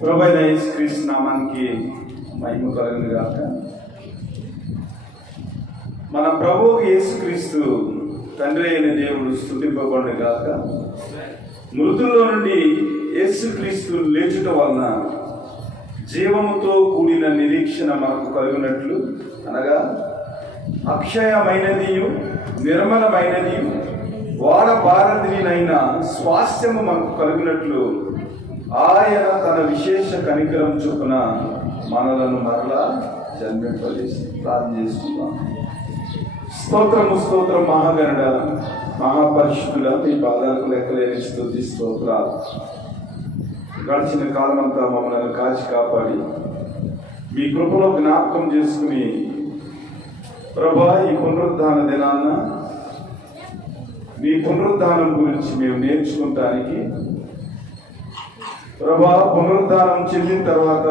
ప్రభువైన యేసుక్రీస్తు నామానికి మహిమ కలుగును గాక. మన ప్రభువు యేసుక్రీస్తు తండ్రి అయిన దేవుడు స్తుతింపబడును గాక. మృతుల్లో నుండి యేసుక్రీస్తు లేచుట వలన జీవముతో కూడిన నిరీక్షణ మనకు కలుగునట్లు, అనగా అక్షయమైనదియు నిర్మలమైనదియు వాడబారదినైన స్వాస్థ్యము మనకు కలుగునట్లు ఆయన తన విశేష కనికరం చొప్పున మనలను మరలా జన్మింపజేసి ప్రార్థన చేసుకుందాం. స్తోత్రము స్తోత్రం మహాగణుడ మహాపరిశుద్ధుడ, మీ పాదాలకు లెక్కలేని స్తుతి స్తోత్రాలు. గడిచిన కాలమంతా మమ్మల్ని కాచి కాపాడి మీ కృపలో జ్ఞాపకం చేసుకుని ప్రభా, ఈ పునరుద్ధాన దినాన్న మీ పునరుద్ధానం గురించి మేము నేర్చుకుంటానికి, ప్రభా పునరుద్ధానం చెందిన తర్వాత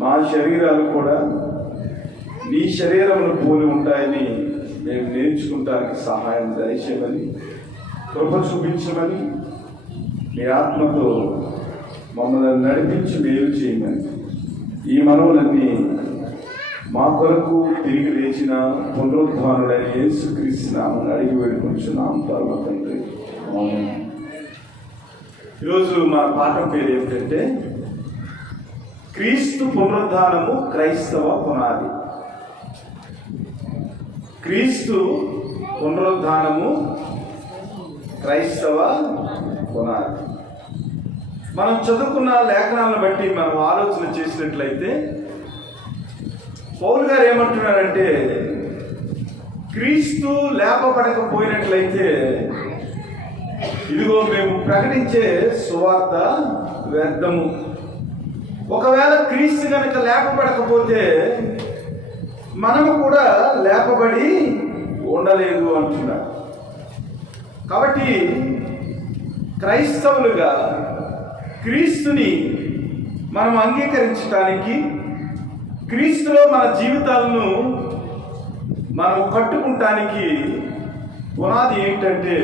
మా శరీరాలు కూడా నీ శరీరమును పోలి ఉంటాయని మేము నేర్చుకుంటానికి సహాయం దయచేయమని, కృప చూపించమని, మీ ఆత్మతో మమ్మల్ని నడిపించి మేలు చేయమని ఈ మనవులన్నీ మా కొరకు తిరిగి లేచిన పునరుద్ధానుడైన యేసుక్రీస్తు నామమున అడిగి వేడుకొంచున్నాం పరమ తండ్రి. ఆమేన్. ఈరోజు మన పాఠం పేరు ఏమిటంటే క్రీస్తు పునరుద్ధానము క్రైస్తవ పునాది. క్రీస్తు పునరుద్ధానము క్రైస్తవ పునాది. మనం చదువుకున్న లేఖనాలను బట్టి మనం ఆలోచన చేసినట్లయితే పౌలు గారు ఏమంటున్నారంటే, క్రీస్తు లేపబడకపోయినట్లయితే ఇదిగో మేము ప్రకటించే సువార్త వ్యర్థము. ఒకవేళ క్రీస్తు కనుక లేపబడకపోతే మనము కూడా లేపబడి ఉండలేదు అంటున్నారు. కాబట్టి క్రైస్తవులుగా క్రీస్తుని మనం అంగీకరించడానికి, క్రీస్తులో మన జీవితాలను మనం కట్టుకుంటానికి పునాది ఏంటంటే,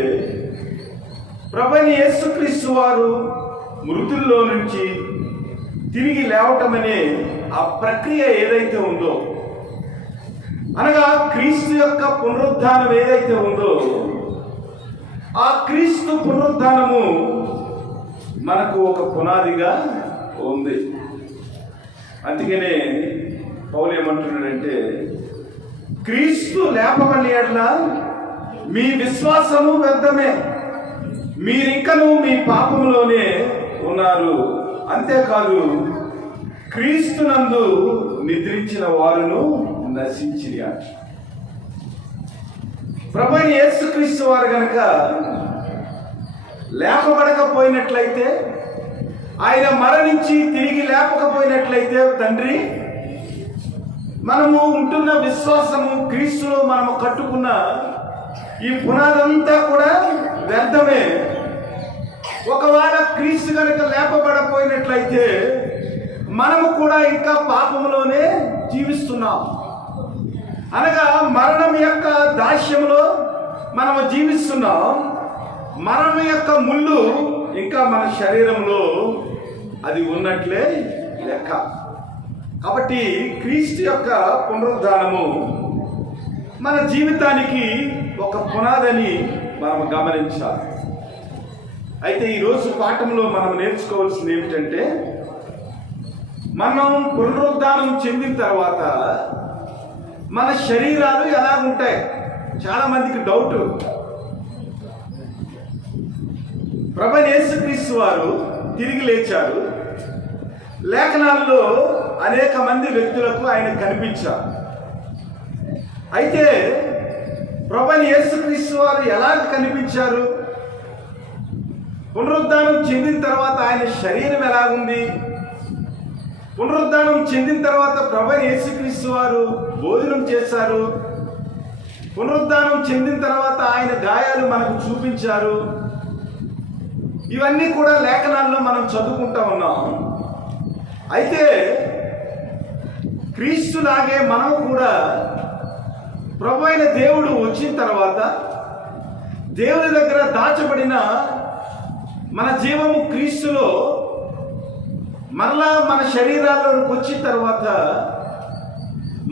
ప్రభువైన యేసుక్రీస్తు వారు మృతుల్లో నుంచి తిరిగి లేవటం అనే ఆ ప్రక్రియ ఏదైతే ఉందో, అనగా క్రీస్తు యొక్క పునరుద్ధానం ఏదైతే ఉందో, ఆ క్రీస్తు పునరుద్ధానము మనకు ఒక పునాదిగా ఉంది. అందుకనే పౌలు ఏమంటున్నాడంటే, క్రీస్తు లేపబడిన యెడల మీ విశ్వాసము వ్యర్థమే, మీరింకను మీ పాపములోనే ఉన్నారు. అంతేకాదు, క్రీస్తునందు నిద్రించిన వారును నశించిరి. ప్రభువైన యేసుక్రీస్తు వారు గనక లేపబడకపోయినట్లయితే, ఆయన మరణించి తిరిగి లేపకపోయినట్లయితే, తండ్రి మనము ఉంటున్న విశ్వాసము, క్రీస్తులో మనము కట్టుకున్న ఈ పునాదంతా కూడా వ్యర్థమే. ఒకవేళ క్రీస్తు కనుక లేపబడపోయినట్లయితే మనము కూడా ఇంకా పాపములోనే జీవిస్తున్నాం. అనగా మరణం యొక్క దాస్యంలో మనము జీవిస్తున్నాం. మరణం యొక్క ముళ్ళు ఇంకా మన శరీరంలో అది ఉన్నట్లే లెక్క. కాబట్టి క్రీస్తు యొక్క పునరుద్ధానము మన జీవితానికి ఒక పునాదని మనం గమనించాలి. అయితే ఈరోజు పాఠంలో మనం నేర్చుకోవాల్సింది ఏమిటంటే, మనం పునరుద్ధానం చెందిన తర్వాత మన శరీరాలు ఎలా ఉంటాయి? చాలా మందికి డౌట్. ప్రభువైన యేసుక్రీస్తు వారు తిరిగి లేచారు. లేఖనాల్లో అనేక మంది వ్యక్తులకు ఆయన కనిపించారు. అయితే ప్రభువైన యేసుక్రీస్తు వారు ఎలా కనిపించారు? పునరుద్ధానం చెందిన తర్వాత ఆయన శరీరం ఎలాగుంది? పునరుద్ధానం చెందిన తర్వాత ప్రభువైన యేసుక్రీస్తు వారు భోజనం చేశారు. పునరుద్ధానం చెందిన తర్వాత ఆయన గాయాలు మనకు చూపించారు. ఇవన్నీ కూడా లేఖనాల్లో మనం చదువుకుంటా ఉన్నాం. అయితే క్రీస్తులాగే మనం కూడా ప్రభువైన దేవుడు వచ్చిన తర్వాత దేవుని దగ్గర దాచబడిన మన జీవము క్రీస్తులో మరలా మన శరీరాల్లోకి వచ్చిన తర్వాత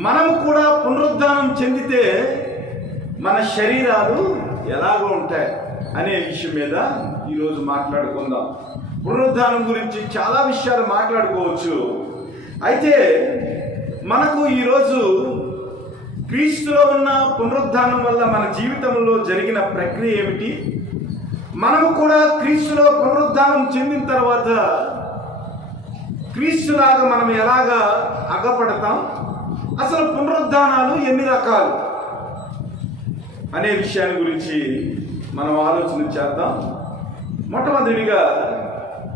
మనము కూడా పునరుద్ధానం చెందితే మన శరీరాలు ఎలాగో ఉంటాయి అనే విషయం మీద ఈరోజు మాట్లాడుకుందాం. పునరుద్ధానం గురించి చాలా విషయాలు మాట్లాడుకోవచ్చు. అయితే మనకు ఈరోజు క్రీస్తులో ఉన్న పునరుద్ధానం వల్ల మన జీవితంలో జరిగిన ప్రక్రియ ఏమిటి, మనము కూడా క్రీస్తులో పునరుద్ధానం చెందిన తర్వాత క్రీస్తులాగా మనం ఎలాగా అగపడతాం, అసలు పునరుద్ధానాలు ఎన్ని రకాలు అనే విషయాన్ని గురించి మనం ఆలోచన చేద్దాం. మొట్టమొదటిగా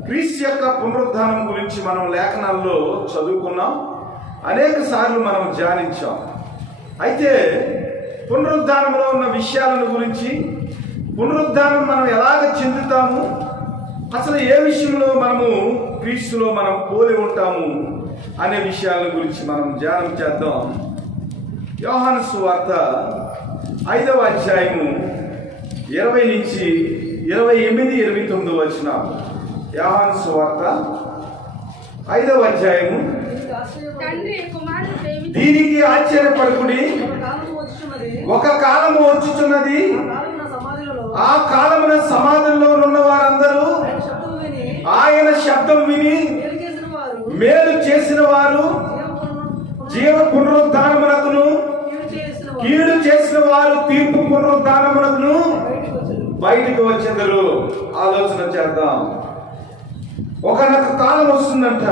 క్రీస్తు యొక్క పునరుద్ధానం గురించి మనం లేఖనాల్లో చదువుకున్నాం, అనేక సార్లు మనం ధ్యానించాం. అయితే పునరుద్ధానంలో ఉన్న విషయాలను గురించి, పునరుద్ధానం మనం ఎలాగ చెందుతాము, అసలు ఏ విషయంలో మనము క్రీస్తులో మనం పోలి ఉంటాము అనే విషయాల గురించి మనం ధ్యానం చేద్దాం. యోహాను సువార్త 5వ అధ్యాయము 20 నుంచి 28, 29 వచనాలు. యోహాను సువార్త 5వ అధ్యాయము. దీనికి ఆశ్చర్యపడకుడి, ఒక కాలము వచ్చుచున్నది, ఆ కాలమున సమాధుల్లో ఉన్న వారందరూ ఆయన శబ్దం విని మేలు చేసిన వారు జీవ పునరుద్ధానమునకును, కీడు చేసిన వారు తీర్పు పునరుద్ధానమునకును బయటికి వచ్చేదరు. ఆలోచన చేద్దాం. ఒకనొక కాలం వస్తుందంట.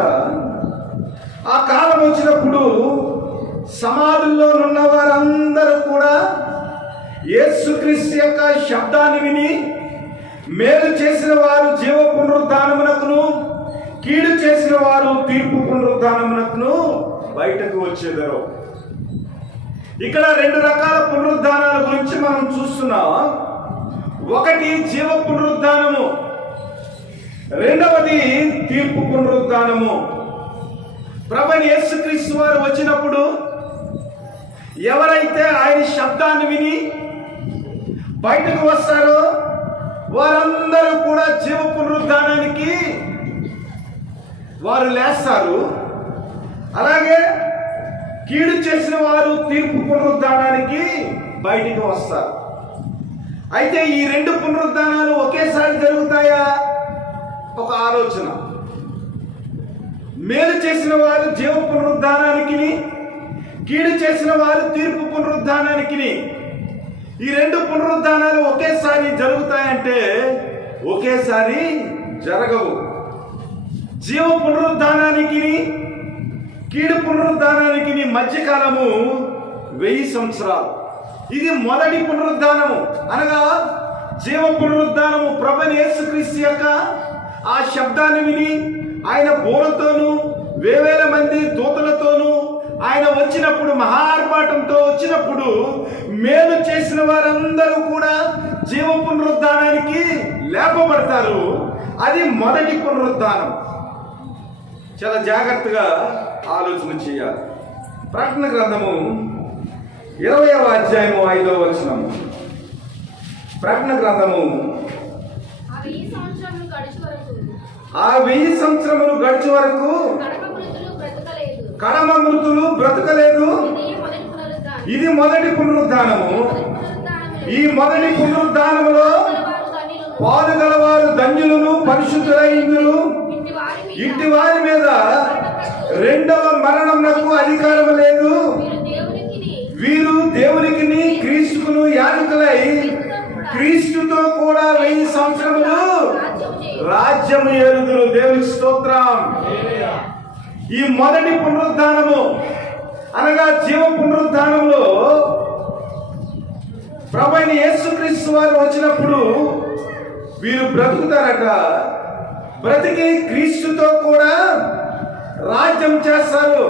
ఆ కాలం వచ్చినప్పుడు సమాధుల్లో ఉన్న వారందరూ కూడా యేసుక్రీస్తు యొక్క శబ్దాన్ని విని మేలు చేసిన వారు జీవ పునరుద్ధానమునకును, కీడు చేసిన వారు తీర్పు పునరుద్ధానమునకును బయటకు వచ్చేదరు. ఇక్కడ 2 రకాల పునరుద్ధానాల గురించి మనం చూస్తున్నాం. ఒకటి జీవ పునరుద్ధానము, రెండవది తీర్పు పునరుద్ధానము. ప్రభువైన యేసుక్రీస్తు వారు వచ్చినప్పుడు ఎవరైతే ఆయన శబ్దాన్ని విని బయటకు వస్తారో వారందరూ కూడా జీవ పునరుద్ధానానికి వారు లేస్తారు. అలాగే కీడు చేసిన వారు తీర్పు పునరుద్ధానానికి బయటికి వస్తారు. అయితే ఈ 2 పునరుద్ధానాలు ఒకేసారి జరుగుతాయా? ఒక ఆలోచన. మేలు చేసిన వారు జీవ పునరుద్ధానానికి, కీడు చేసిన వారు తీర్పు పునరుద్ధానానికి. ఈ 2 పునరుద్ధానాలు ఒకేసారి జరుగుతాయంటే ఒకేసారి జరగవు. జీవ పునరుద్ధానానికి, కీడు పునరుద్ధానానికి మధ్యకాలము 1000 సంవత్సరాలు. ఇది మొదటి పునరుద్ధానము. అనగా జీవ పునరుద్ధానము ప్రభువైన యేసుక్రీస్తు యొక్క ఆ శబ్దాన్ని విని ఆయన బోరతోనూ వేవేల మంది దూతలతోనూ ఆయన వచ్చినప్పుడు, మహార్పాటంతో వచ్చినప్పుడు మేలు చేసిన వారందరూ కూడా జీవ పునరుద్ధానానికి లేపబడతారు. అది మొదటి పునరుద్ధానం. చాలా జాగ్రత్తగా ఆలోచన చేయాలి. ప్రకటన గ్రంథము 20వ అధ్యాయము 5వ వచనం. ప్రకటన గ్రంథము ఆ 1000 సంవత్సరములు గడిచే వరకు కడమ మృతులు బ్రతకలేదు. ఇది మొదటి పునరుద్ధానము. ఈ మొదటి పునరుద్ధానములో పాలుగలవారు ధన్యులను, పరిశుద్ధులైనరు. ఇంటి వారి మీద రెండవ మరణమునకు అధికారం లేదు. వీరు దేవునికి, క్రీస్తుకును యాజకులై క్రీస్తుతో కూడా 1000 సంవత్సరములు రాజ్యము ఏలుదురు. దేవునికి స్తోత్రం. ఈ మొదటి పునరుద్ధానము అనగా జీవ పునరుద్ధానంలో ప్రభువైన యేసుక్రీస్తు వారు వచ్చినప్పుడు వీరు బ్రతుకుతారట. బ్రతికి క్రీస్తుతో కూడా రాజ్యం చేస్తారు.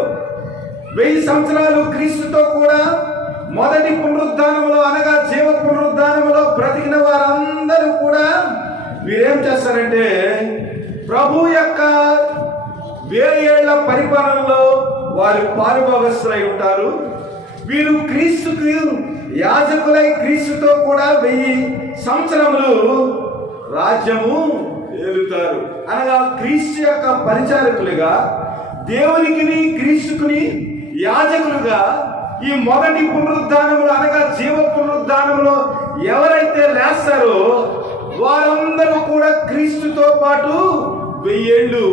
1000 సంవత్సరాలు క్రీస్తుతో కూడా మొదటి పునరుద్ధానంలో అనగా జీవ పునరుద్ధానంలో బ్రతికిన వారందరూ కూడా వీరేం చేస్తారంటే ప్రభు యొక్క 1000 ఏళ్ల పరిపాలనలో వారు పాలుభాగస్తులై ఉంటారు. వీరు క్రీస్తుకు యాజకులై క్రీస్తుతో కూడా 1000 సంవత్సరములు రాజ్యము ఏలుతారు. అనగా క్రీస్తు యొక్క పరిచారకులుగా, దేవునికిని క్రీస్తుకుని యాజకులుగా ఈ మొదటి పునరుద్ధానములో అనగా జీవ పునరుద్ధానములో ఎవరైతే లేస్తారో వారందరూ కూడా క్రీస్తుతో పాటు 1000 ఏళ్ళు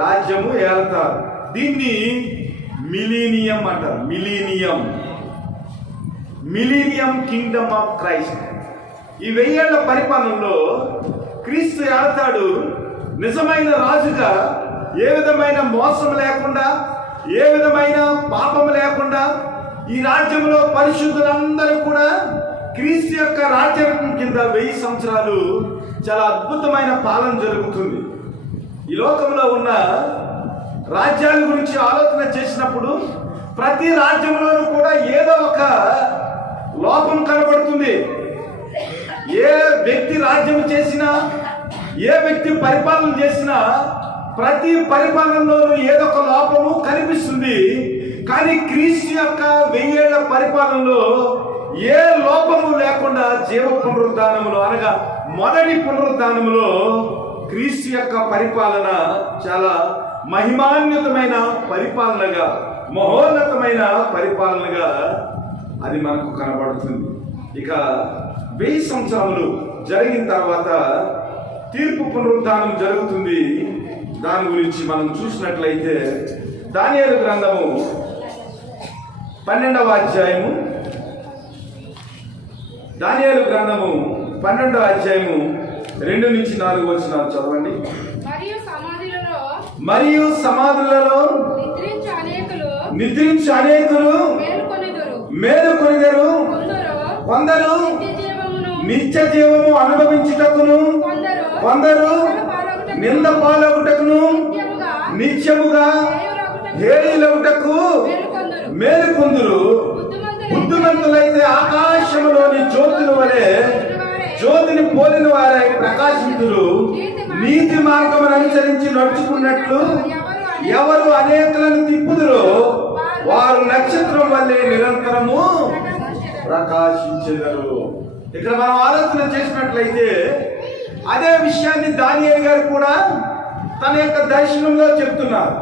రాజ్యము ఏలుతారు. దీన్ని మిలీనియం అంటారు. Millennium Kingdom of Christ. ఈ 1000 ఏళ్ల పరిపాలనలో క్రీస్తు ఏలుతాడు. నిజమైన రాజుగా, ఏ విధమైన మోసం లేకుండా, ఏ విధమైన పాపం లేకుండా ఈ రాజ్యంలో పరిశుద్ధులందరూ కూడా క్రీస్తు యొక్క రాజ్యం కింద 1000 సంవత్సరాలు చాలా అద్భుతమైన పాలన జరుగుతుంది. ఈ లోకంలో ఉన్న రాజ్యాల గురించి ఆలోచన చేసినప్పుడు ప్రతి రాజ్యంలోనూ కూడా ఏదో ఒక లోపం కనబడుతుంది. ఏ వ్యక్తి రాజ్యం చేసినా, ఏ వ్యక్తి పరిపాలన చేసినా ప్రతి పరిపాలనలోనూ ఏదో ఒక లోపము కనిపిస్తుంది. కానీ క్రీస్తు యొక్క 1000 ఏళ్ల పరిపాలనలో ఏ లోపము లేకుండా జీవ పునరుద్ధానములో అనగా మొదటి పునరుద్ధానములో క్రీస్తు యొక్క పరిపాలన చాలా మహిమాన్వితమైన పరిపాలనగా, మహోన్నతమైన పరిపాలనగా అది మనకు కనబడుతుంది. ఇక 1000 సంవత్సరములు జరిగిన తర్వాత తీర్పు పునరుద్ధానం జరుగుతుంది. దాని గురించి మనం చూసినట్లయితే దానియేలు గ్రంథము 12వ అధ్యాయము, దానియేలు గ్రంథము 12వ అధ్యాయము 2 నుంచి 4 వచనాలు చదవండి. మరియు సమాధులలో నిద్రించు అనేకులు మేలుకొనిదరు, కొందరు నిత్య జీవము అనుభవించుటకును, కొందరు నింద పాలగుటకును, నిత్యముగా హేళిలగుటకు మేలుకొందురు. బుద్ధిమంతులైతే ఆకాశములోని జ్యోతుల వలె జ్యోతిని పోలిన వారై ప్రకాశించురు. నీతి మార్గమును అనుసరించి నడుచుకున్నట్లు ఎవరు అనేకులను తిప్పుదురో వారు నక్షత్రం వల్లే నిరంతరము ప్రకాశించెదరు. ఇక్కడ మనం ఆలోచన చేసినట్లయితే అదే విషయాన్ని దానియేలు గారు కూడా తన యొక్క దర్శనంలో చెప్తున్నారు.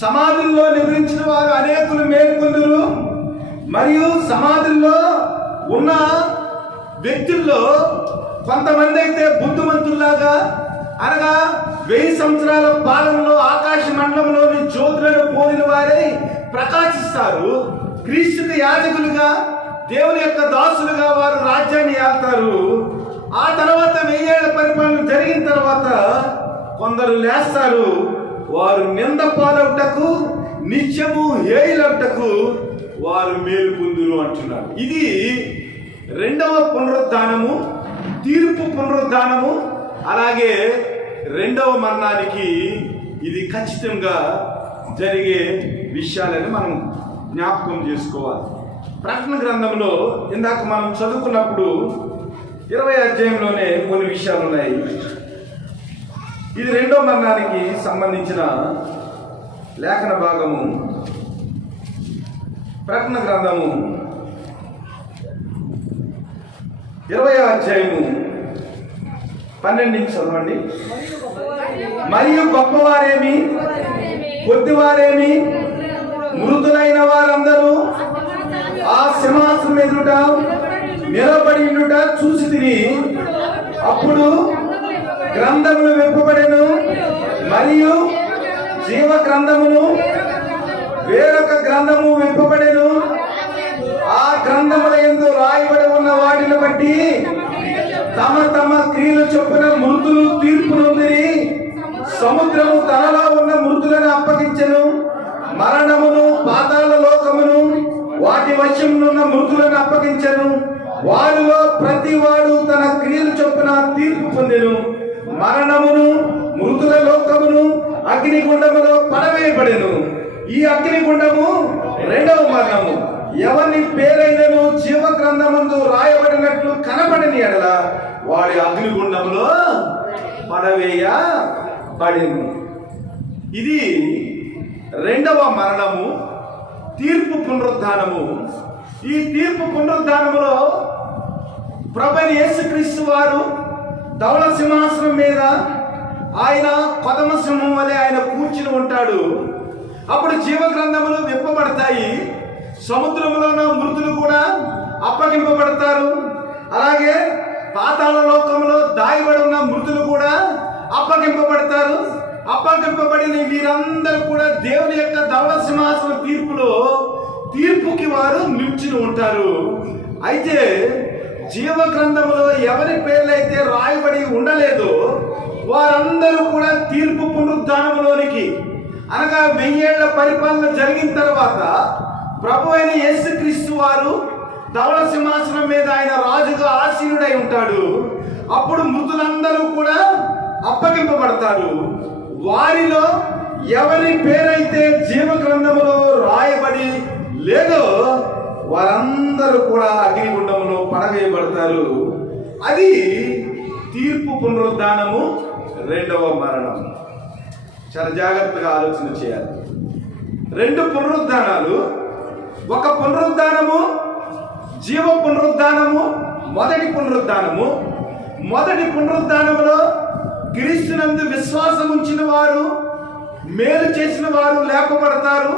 సమాధుల్లో నిద్రించిన వారు అనేకులు మేలుకొందురు. మరియు సమాధుల్లో ఉన్న వ్యక్తుల్లో కొంతమంది అయితే బుద్ధిమంతుల్లాగా అనగా 1000 సంవత్సరాల పాలనలో ఆకాశ మండలంలోని జ్యోతులను పోలిన వారై ప్రకాశిస్తారు. క్రీస్తుకి యాజకులుగా, దేవుని యొక్క దాసులుగా వారు రాజ్యాన్ని ఏలుతారు. ఆ తర్వాత 1000 ఏళ్ల పరిపాలన జరిగిన తర్వాత కొందరు లేస్తారు. వారు నింద పాలవుటకు, నిత్యము హేయులవుటకు వారు మేలుకొందురు అంటున్నారు. ఇది 2వ పునరుద్ధానము, తీర్పు పునరుద్ధానము. అలాగే 2వ మరణానికి ఇది ఖచ్చితంగా జరిగే విషయాలని మనం జ్ఞాపకం చేసుకోవాలి. ప్రకటన గ్రంథంలో ఇందాక మనం చదువుకున్నప్పుడు 20వ అధ్యాయంలోనే కొన్ని విషయాలు ఉన్నాయి. ఇది 2వ మరణానికి సంబంధించిన లేఖన భాగము. ప్రకటన గ్రంథము 20వ అధ్యాయము 12 నుంచి చదవండి. మరియు గొప్పవారేమి, కొద్దివారేమి, మృదులైన వారందరూ ఆ సింహాసనం ఎదుట నిలబడి ఉండుట చూసి తిని, అప్పుడు గ్రంథములు విప్పబడెను. మరియు జీవ గ్రంథమును వేరొక గ్రంథము విప్పబడెను. ఆ గ్రంథముల యందు రాయబడి ఉన్న వాటిని బట్టి తమ తమ క్రియలు చొప్పున మృతులు తీర్పు నొందిరి. సముద్రము తనలో ఉన్న మృతులను అప్పగించెను. మరణమును, పాతాళ లోకమును వాటి వశమునున్న మృతులను అప్పగించెను. వారిలో ప్రతి వాడు తన క్రియలు చొప్పున తీర్పు పొందెను. మరణమును, మృతుల లోకమును అగ్నిగుండములో పడవేయబడెను. ఈ అగ్నిగుండము 2వ మరణము. ఎవరి పేరైనను జీవ గ్రంథమందు రాయబడినట్లు కనబడని ఎడల వాడి అగ్నిగుండంలో పడవేయబడెను. ఇది 2వ మరణము, తీర్పు పునరుద్ధానము. ఈ తీర్పు పునరుద్ధానములో ప్రభువైన యేసుక్రీస్తు వారు ధవళ సింహాసనం మీద ఆయన కొదమ సింహం వలె ఆయన కూర్చుని ఉంటాడు. అప్పుడు జీవ గ్రంథములు విప్పబడతాయి. సముద్రంలో ఉన్న మృతులు కూడా అప్పగింపబడతారు. అలాగే పాతాళ లోకంలో దాయబడి ఉన్న మృతులు కూడా అప్పగింపబడతారు. అప్పగింపబడిన వీరందరూ కూడా దేవుని యొక్క ధవళ సింహాసన తీర్పుకి వారు నిల్చుని ఉంటారు. అయితే జీవ గ్రంథంలో ఎవరి పేర్లైతే రాయబడి ఉండలేదో వారందరూ కూడా తీర్పు పునరుద్ధానంలోనికి, అనగా 1000 ఏళ్ల పరిపాలన జరిగిన తర్వాత ప్రభు అయిన యేసుక్రీస్తు వారు ధవళ సింహాసనం మీద ఆయన రాజుగా ఆసీనుడై ఉంటాడు. అప్పుడు మృతులందరూ కూడా అప్పగింపబడతారు. వారిలో ఎవరి పేరైతే జీవ గ్రంథములో రాయబడి లేదో వారందరూ కూడా అగ్నిగుండంలో పడవేయబడతారు. అది తీర్పు పునరుద్ధానము, రెండవ మరణం. చాలా జాగ్రత్తగా ఆలోచన చేయాలి. 2 పునరుద్ధానాలు. ఒక పునరుద్ధానము జీవ పునరుద్ధానము, మొదటి పునరుద్ధానము. మొదటి పునరుద్ధానములో క్రీస్తునందు విశ్వాసం ఉంచిన వారు, మేలు చేసిన వారు లేపబడతారు.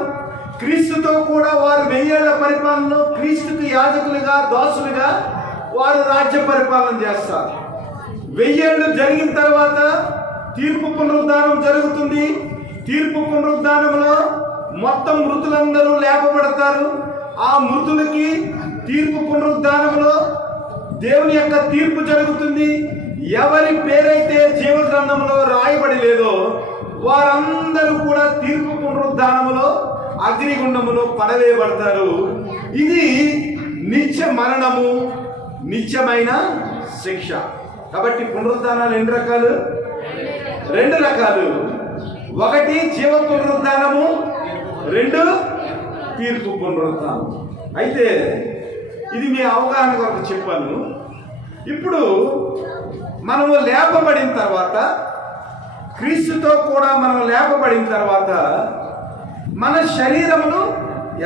క్రీస్తుతో కూడా వారు 1000 ఏళ్ల పరిపాలనలో క్రీస్తుకు యాజకులుగా, దాసులుగా వారు రాజ్య పరిపాలన చేస్తారు. 1000 ఏళ్ళు జరిగిన తర్వాత తీర్పు పునరుద్ధానం జరుగుతుంది. తీర్పు పునరుద్ధానంలో మొత్తం మృతులందరూ లేపబడతారు. ఆ మృతులకి తీర్పు పునరుద్ధానంలో దేవుని యొక్క తీర్పు జరుగుతుంది. ఎవరి పేరైతే జీవ గ్రంథంలో రాయబడి లేదో వారందరూ కూడా తీర్పు పునరుద్ధానములో అగ్నిగుండములో పడవేయబడతారు. ఇది నిత్య మరణము, నిత్యమైన శిక్ష. కాబట్టి పునరుద్ధానాలు ఎన్ని రకాలు? 2 రకాలు. 1 జీవ పునరుద్ధానము, 2 తీర్పు పునరుద్ధానం. అయితే ఇది మీ అవగాహన కొరకు చెప్పాను. ఇప్పుడు మనము లేపబడిన తర్వాత, క్రీస్తుతో కూడా మనం లేపబడిన తర్వాత మన శరీరములు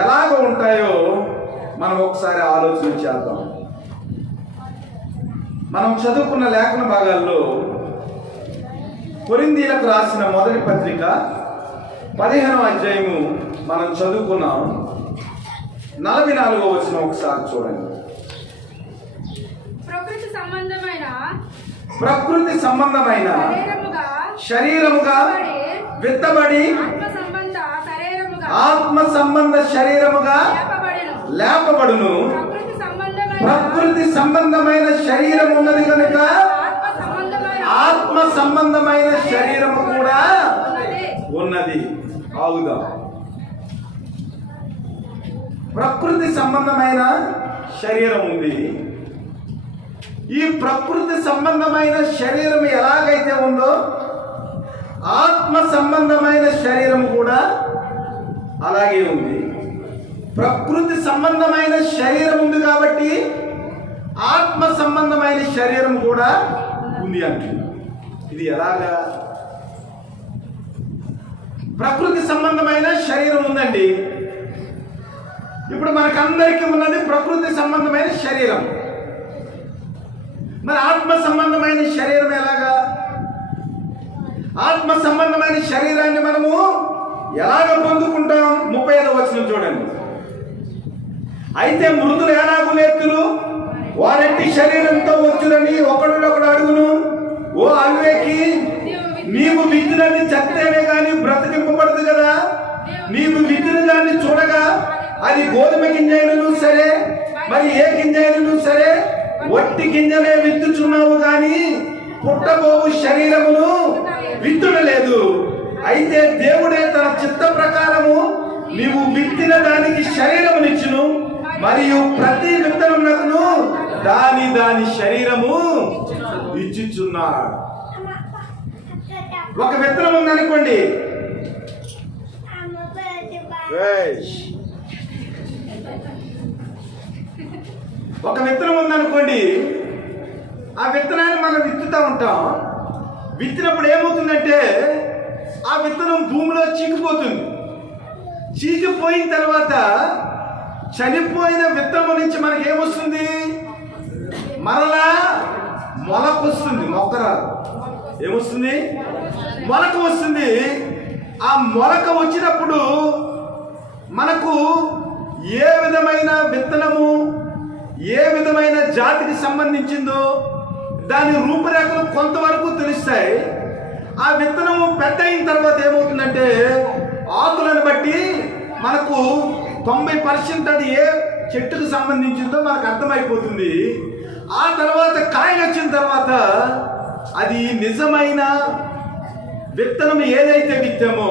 ఎలాగ ఉంటాయో మనం ఒకసారి ఆలోచన చేద్దాం. మనం చదువుకున్న లేఖన భాగాల్లో కొరింథీయులకు రాసిన మొదటి పత్రిక 15వ అధ్యాయము మనం చదువుకున్నాం. 44వ వచనం ఒకసారి చూడండి. ప్రకృతి సంబంధమైన శరీరముగా విత్తబడి ఆత్మ సంబంధ శరీరముగా లేపబడును. ప్రకృతి సంబంధమైన శరీరం ఉన్నది కనుక ఆత్మ సంబంధమైన శరీరము కూడా ఉన్నది. ఆగుదాం. ప్రకృతి సంబంధమైన శరీరం ఉంది. ఈ ప్రకృతి సంబంధమైన శరీరం ఎలాగైతే ఉందో ఆత్మ సంబంధమైన శరీరం కూడా అలాగే ఉంది. ప్రకృతి సంబంధమైన శరీరం ఉంది కాబట్టి ఆత్మ సంబంధమైన శరీరం కూడా ఉంది అంటుంది. ఇది ఎలాగా? ప్రకృతి సంబంధమైన శరీరం ఉందండి. ఇప్పుడు మనకందరికీ ఉన్నది ప్రకృతి సంబంధమైన శరీరం. మరి ఆత్మ సంబంధమైన శరీరం ఎలాగా? ఆత్మ సంబంధమైన శరీరాన్ని మనము ఎలాగ పొందుకుంటాం? 35వ వచనం చూడండి. అయితే మృతులు ఎలాగు లేతులు, వారెట్టి శరీరంతో వచ్చునని ఒకడు అడుగును. ఓ అవివేకి, నీవు విత్తినది చస్తేనే కానీ బ్రతికింపబడదు కదా. నీవు విత్తిన దాన్ని చూడగా అది గోధుమ గింజైనను సరే, మరి ఏ గింజైనను సరే వట్టి గింజలే విత్తుచున్నావు గాని పుట్టబోవు శరీరమును విత్తుడలేదు. అయితే దేవుడే తన చిత్త ప్రకారము నీవు విత్తిన దానికి శరీరమునిచ్చును, మరియు ప్రతి విత్తనమునకును దాని శరీరము ఇచ్చుచున్నాడు. ఒక విత్తనం ఉందనుకోండి, ఒక విత్తనం ఉందనుకోండి, ఆ విత్తనాన్ని మనం విత్తుతూ ఉంటాం. విత్తినప్పుడు ఏమవుతుందంటే ఆ విత్తనం భూమిలో చీకిపోతుంది. చీకిపోయిన తర్వాత చనిపోయిన విత్తనం నుంచి మనకి ఏమొస్తుంది? మరలా మొలకొస్తుంది, మొక్కరాదు. ఏమొస్తుంది? మొలక వస్తుంది. ఆ మొలక వచ్చినప్పుడు మనకు ఏ విధమైన విత్తనము ఏ విధమైన జాతికి సంబంధించిందో దాని రూపురేఖలు కొంతవరకు తెలుస్తాయి. ఆ విత్తనము పెద్ద అయిన తర్వాత ఏమవుతుందంటే ఆకులను బట్టి మనకు 90% అది ఏ చెట్టుకు సంబంధించిందో మనకు అర్థమైపోతుంది. ఆ తర్వాత కాయలు వచ్చిన తర్వాత అది నిజమైన విత్తనం ఏదైతే విత్తామో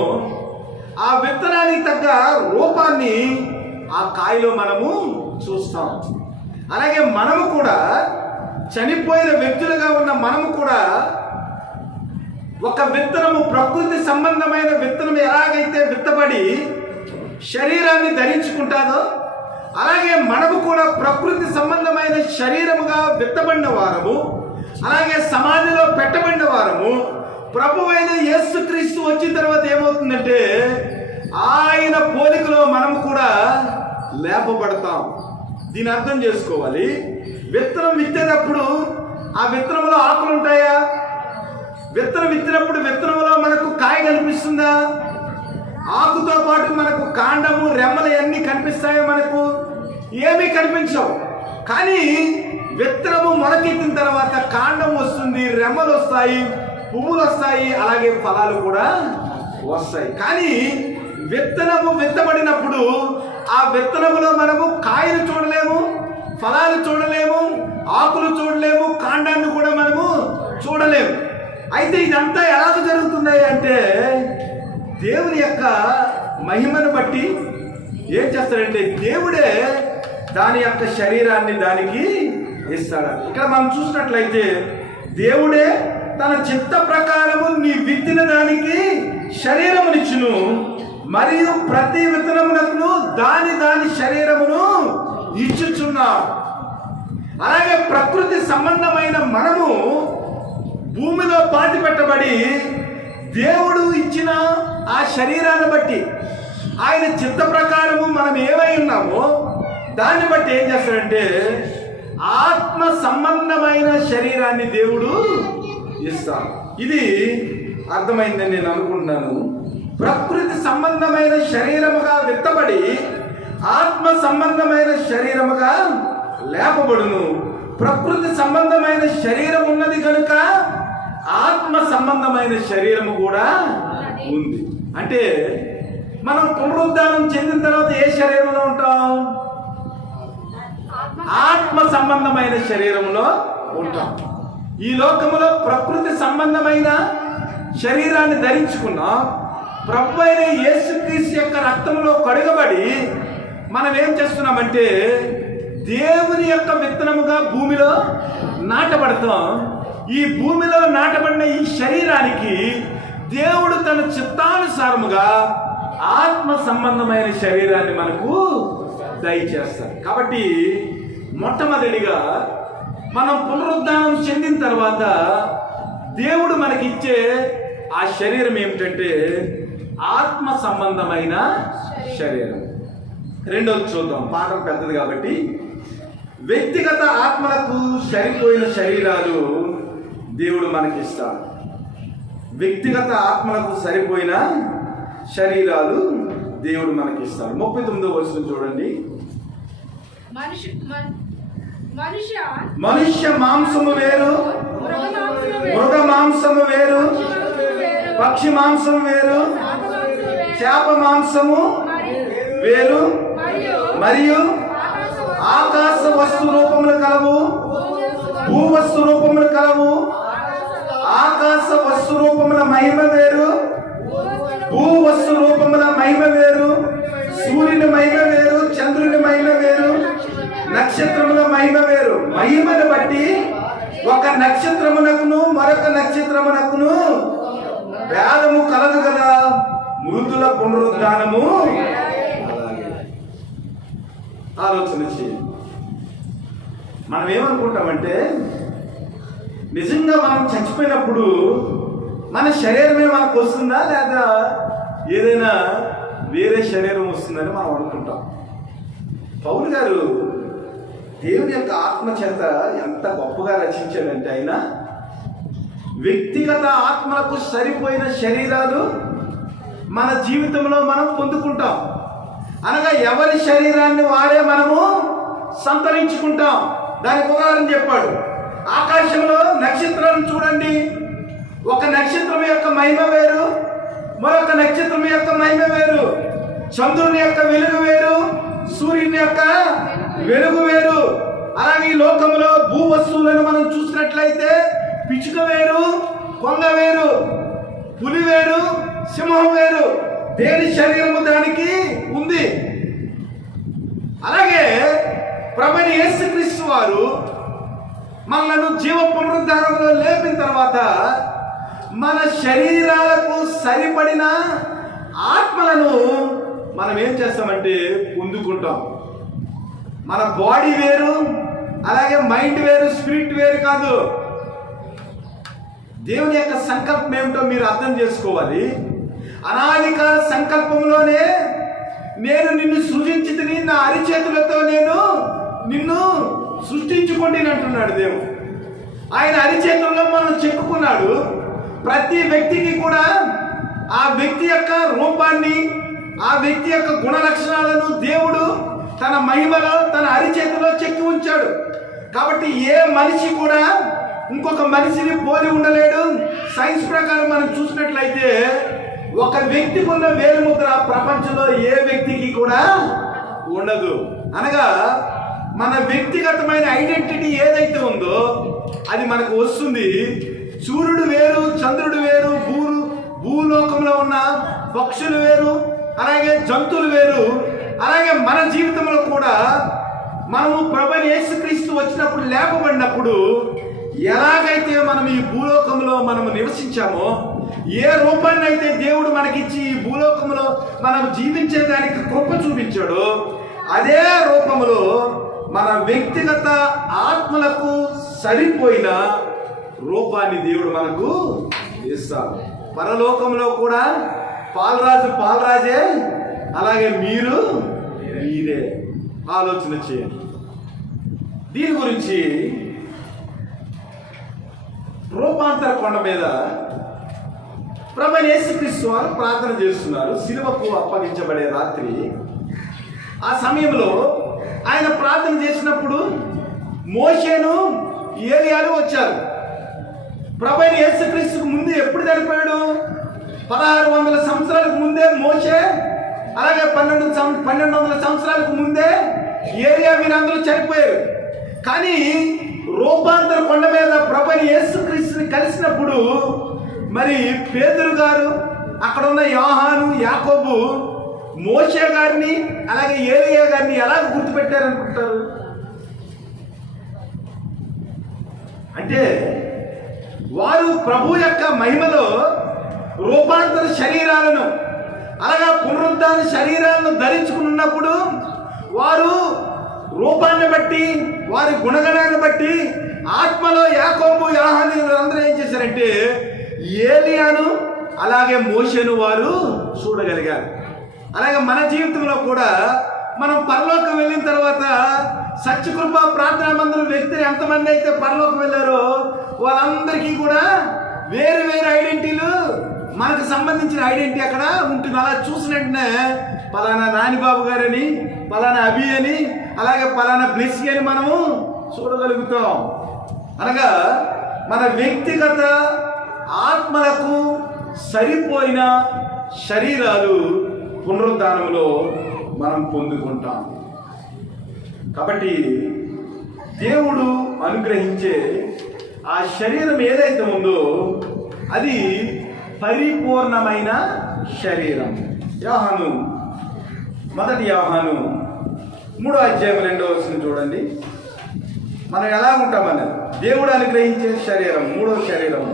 ఆ విత్తనానికి తగ్గ రూపాన్ని ఆ కాయలో మనము చూస్తాం. అలాగే మనము కూడా చనిపోయిన వ్యక్తులుగా ఉన్న మనము కూడా ఒక విత్తనము, ప్రకృతి సంబంధమైన విత్తనం ఎలాగైతే విత్తబడి శరీరాన్ని ధరించుకుంటాదో అలాగే మనము కూడా ప్రకృతి సంబంధమైన శరీరముగా విత్తబడిన వారము, అలాగే సమాధిలో పెట్టబడిన వారము. ప్రభువైన యేసుక్రీస్తు వచ్చిన తర్వాత ఏమవుతుందంటే ఆయన పోలికలో మనము కూడా లేపబడతాం. దీని అర్థం చేసుకోవాలి. విత్తనం విత్తేటప్పుడు ఆ విత్తనంలో ఆకులు ఉంటాయా? విత్తనం విత్తినప్పుడు విత్తనంలో మనకు కాయ కనిపిస్తుందా? ఆకుతో పాటు మనకు కాండము, రెమ్మలు అన్నీ కనిపిస్తాయా? మనకు ఏమీ కనిపించవు. కానీ విత్తనము మొలకెత్తిన తర్వాత కాండం వస్తుంది, రెమ్మలు వస్తాయి, పువ్వులు వస్తాయి, అలాగే ఫలాలు కూడా వస్తాయి. కానీ విత్తనము విత్తబడినప్పుడు ఆ విత్తనములో మనము కాయలు చూడలేము, ఫలాలు చూడలేము, ఆకులు చూడలేము, కాండాన్ని కూడా మనము చూడలేము. అయితే ఇదంతా ఎలా జరుగుతుంది అంటే దేవుని యొక్క మహిమను బట్టి ఏం చేస్తాడంటే దేవుడే దాని యొక్క శరీరాన్ని దానికి ఇస్తాడు. ఇక్కడ మనం చూసినట్లయితే దేవుడే తన చిత్త ప్రకారము నీ విత్తిన దానికి శరీరమునిచ్చును, మరియు ప్రతి విత్తనమునకును దాని దాని శరీరమును ఇచ్చుచున్నాడు. అలాగే ప్రకృతి సంబంధమైన మనము భూమిలో పాతి పెట్టబడి దేవుడు ఇచ్చిన ఆ శరీరాన్ని బట్టి ఆయన చిత్త ప్రకారము మనం ఏమై ఉన్నామో దాన్ని బట్టి ఏం చేస్తాడంటే ఆత్మ సంబంధమైన శరీరాన్ని దేవుడు ఇస్తాడు. ఇది అర్థమైందని నేను అనుకుంటున్నాను. ప్రకృతి సంబంధమైన శరీరముగా విత్తబడి ఆత్మ సంబంధమైన శరీరముగా లేపబడును. ప్రకృతి సంబంధమైన శరీరం ఉన్నది కనుక ఆత్మ సంబంధమైన శరీరము కూడా ఉంది. అంటే మనం పునరుద్ధానం చెందిన తర్వాత ఏ శరీరంలో ఉంటాం? ఆత్మ సంబంధమైన శరీరంలో ఉంటాం. ఈ లోకములో ప్రకృతి సంబంధమైన శరీరాన్ని ధరించుకున్నాం. ప్రభు అయిన యేసుక్రీస్తు యొక్క రక్తంలో కడుగబడి మనం ఏం చేస్తున్నామంటే దేవుని యొక్క విత్తనముగా భూమిలో నాటబడతాం. ఈ భూమిలో నాటబడిన ఈ శరీరానికి దేవుడు తన చిత్తానుసారముగా ఆత్మ సంబంధమైన శరీరాన్ని మనకు దయచేస్తాడు. కాబట్టి మొట్టమొదటిగా మనం పునరుద్ధానం చెందిన తర్వాత దేవుడు మనకిచ్చే ఆ శరీరం ఏమిటంటే ఆత్మ సంబంధమైన శరీరం. రెండోది చూద్దాం, పాఠం పెద్దది కాబట్టి. వ్యక్తిగత ఆత్మలకు సరిపోయిన శరీరాలు దేవుడు మనకిస్తాడు. వ్యక్తిగత ఆత్మలకు సరిపోయిన శరీరాలు దేవుడు మనకిస్తాడు. 39వ వచనం చూడండి. మనుష్య మాంసము వేరు, మృగ మాంసము వేరు, పక్షి మాంసము వేరు, చేప మాంసము వేరు, మరియు ఆకాశ వస్తు రూపములు కలవు, భూవస్తు రూపములు కలవు. ఆకాశ వస్తు రూపముల మహిమ వేరు, భూవస్తు రూపముల మహిమ వేరు, సూర్యుని మహిమ వేరు, చంద్రుని మహిమ వేరు, నక్షత్రముల మహిమ వేరు. మహిమను బట్టి ఒక నక్షత్రమునకును మరొక నక్షత్రమునకును భేదము కలదు కదా. మృతుల పునరుద్ధానము అలాగే. ఆలోచన చేయండి. మనం ఏమనుకుంటామంటే నిజంగా మనం చచ్చిపోయినప్పుడు మన శరీరమే మనకు వస్తుందా లేదా ఏదైనా వేరే శరీరం వస్తుందని మనం అనుకుంటాం. పౌలు గారు దేవుని యొక్క ఆత్మ చేత ఎంత గొప్పగా రచించాడంటే ఆయన వ్యక్తిగత ఆత్మలకు సరిపోయిన శరీరాలు మన జీవితంలో మనం పొందుకుంటాం. అనగా ఎవరి శరీరాన్ని వారే మనము సంతరించుకుంటాం. దానికి ఉదాహరణ చెప్పాడు. ఆకాశంలో నక్షత్రాలను చూడండి. ఒక నక్షత్రం యొక్క మహిమ వేరు, మరొక నక్షత్రం యొక్క మహిమ వేరు. చంద్రుని యొక్క వెలుగు వేరు, సూర్యుని యొక్క వెలుగు వేరు. అలాగే ఈ లోకంలో భూ వస్తువులను మనం చూసినట్లయితే పిచ్చుక వేరు, కొంగ వేరు, పులి వేరు, సింహం వేరు. దేని శరీరము దానికి ఉంది. అలాగే ప్రభువైన యేసుక్రీస్తు వారు మనలను జీవ పునరుద్ధానంలో లేపిన తర్వాత మన శరీరాలకు సరిపడిన ఆత్మలను మనం ఏం చేస్తామంటే పొందుకుంటాం. మన బాడీ వేరు, అలాగే మైండ్ వేరు, స్పిరిట్ వేరు కాదు. దేవుని యొక్క సంకల్పం ఏమిటో మీరు అర్థం చేసుకోవాలి. అనాదికాల సంకల్పంలోనే నేను నిన్ను సృజించితిని, నా అరిచేతులతో నేను నిన్ను సృష్టించుకోండి అంటున్నాడు దేవుడు. ఆయన అరిచేతుల్లో మనం చెక్కుకున్నాడు. ప్రతి వ్యక్తికి కూడా ఆ వ్యక్తి యొక్క రూపాన్ని, ఆ వ్యక్తి యొక్క గుణ లక్షణాలను దేవుడు తన మహిమలో తన అరిచేతిలో చెక్కి ఉంచాడు. కాబట్టి ఏ మనిషి కూడా ఇంకొక మనిషిని పోలి ఉండలేడు. సైన్స్ ప్రకారం మనం చూసినట్లయితే ఒక వ్యక్తికి ఉన్న వేలిముద్ర ప్రపంచంలో ఏ వ్యక్తికి కూడా ఉండదు. అనగా మన వ్యక్తిగతమైన ఐడెంటిటీ ఏదైతే ఉందో అది మనకు వస్తుంది. సూర్యుడు వేరు, చంద్రుడు వేరు, భూలోకంలో ఉన్న పక్షులు వేరు, అలాగే జంతువులు వేరు. అలాగే మన జీవితంలో కూడా మనము ప్రభువైన యేసుక్రీస్తు వచ్చినప్పుడు లేపబడినప్పుడు ఎలాగైతే మనం ఈ భూలోకంలో మనము నివసించామో, ఏ రూపాన్ని అయితే దేవుడు మనకిచ్చి ఈ భూలోకంలో మనం జీవించేదానికి కృప చూపించాడో అదే రూపంలో మన వ్యక్తిగత ఆత్మలకు సరిపోయిన రూపాన్ని దేవుడు మనకు ఇస్తాడు. పరలోకంలో కూడా పాలరాజు పాలరాజే, అలాగే మీరు మీరే. ఆలోచన చేయండి. దీని గురించి రూపాంతర కొండ మీద ప్రభువైన యేసుక్రీస్తు వారు ప్రార్థన చేస్తున్నారు. సిలువకు అప్పగించబడే రాత్రి. ఆ సమయంలో ఆయన ప్రార్థన చేసినప్పుడు మోషేను ఏలియాలు వచ్చారు. ప్రభువైన యేసుక్రీస్తుకు ముందు ఎప్పుడు చనిపోయాడు? 1600 సంవత్సరాలకు ముందే మోషే, అలాగే 1200 సంవత్సరాలకు ముందే ఏలియా, వీరందరూ చనిపోయారు. కానీ రూపాంతర కొండ మీద ప్రభువైన యేసుక్రీస్తుని కలిసినప్పుడు మరి పేతురు గారు, అక్కడ ఉన్న యోహాను, యాకోబు మోషే గారిని అలాగే ఏలియా గారిని ఎలా గుర్తుపెట్టారనుకుంటారు? అంటే వారు ప్రభు యొక్క మహిమలో రూపాంతర శరీరాలను, అలాగా పునరుద్ధాన శరీరాలను ధరించుకున్నప్పుడు వారు రూపాన్ని బట్టి, వారి గుణగణాన్ని బట్టి ఆత్మలో యాకోబు, యోహాను అందరూ ఏం చేశారంటే ఏలియాను అలాగే మోషేను వారు చూడగలిగారు. అలాగే మన జీవితంలో కూడా మనం పరలోకం వెళ్ళిన తర్వాత సత్యకృప ప్రార్థనా మందిరం వ్యక్తులు ఎంతమంది అయితే పరలోకం వెళ్ళారో వాళ్ళందరికీ కూడా వేరు వేరు ఐడెంటిటీలు, మనకు సంబంధించిన ఐడెంటిటీ అక్కడ ఉంటుంది. అలా చూసిన వెంటనే పలానా నానిబాబు గారని, పలానా అభి అని, అలాగే పలానా బ్లెస్సీ అని మనము చూడగలుగుతాం. అనగా మన వ్యక్తిగత ఆత్మలకు సరిపోయిన శరీరాలు పునరుద్ధానంలో మనం పొందుకుంటాం. కాబట్టి దేవుడు అనుగ్రహించే ఆ శరీరం ఏదైతే ఉందో అది పరిపూర్ణమైన శరీరం. యోహాను, 1 యోహాను 3వ అధ్యాయం 2వ వచనం చూడండి. మనం ఎలా ఉంటామని దేవుడు అనుగ్రహించే శరీరం, 3వ శరీరం.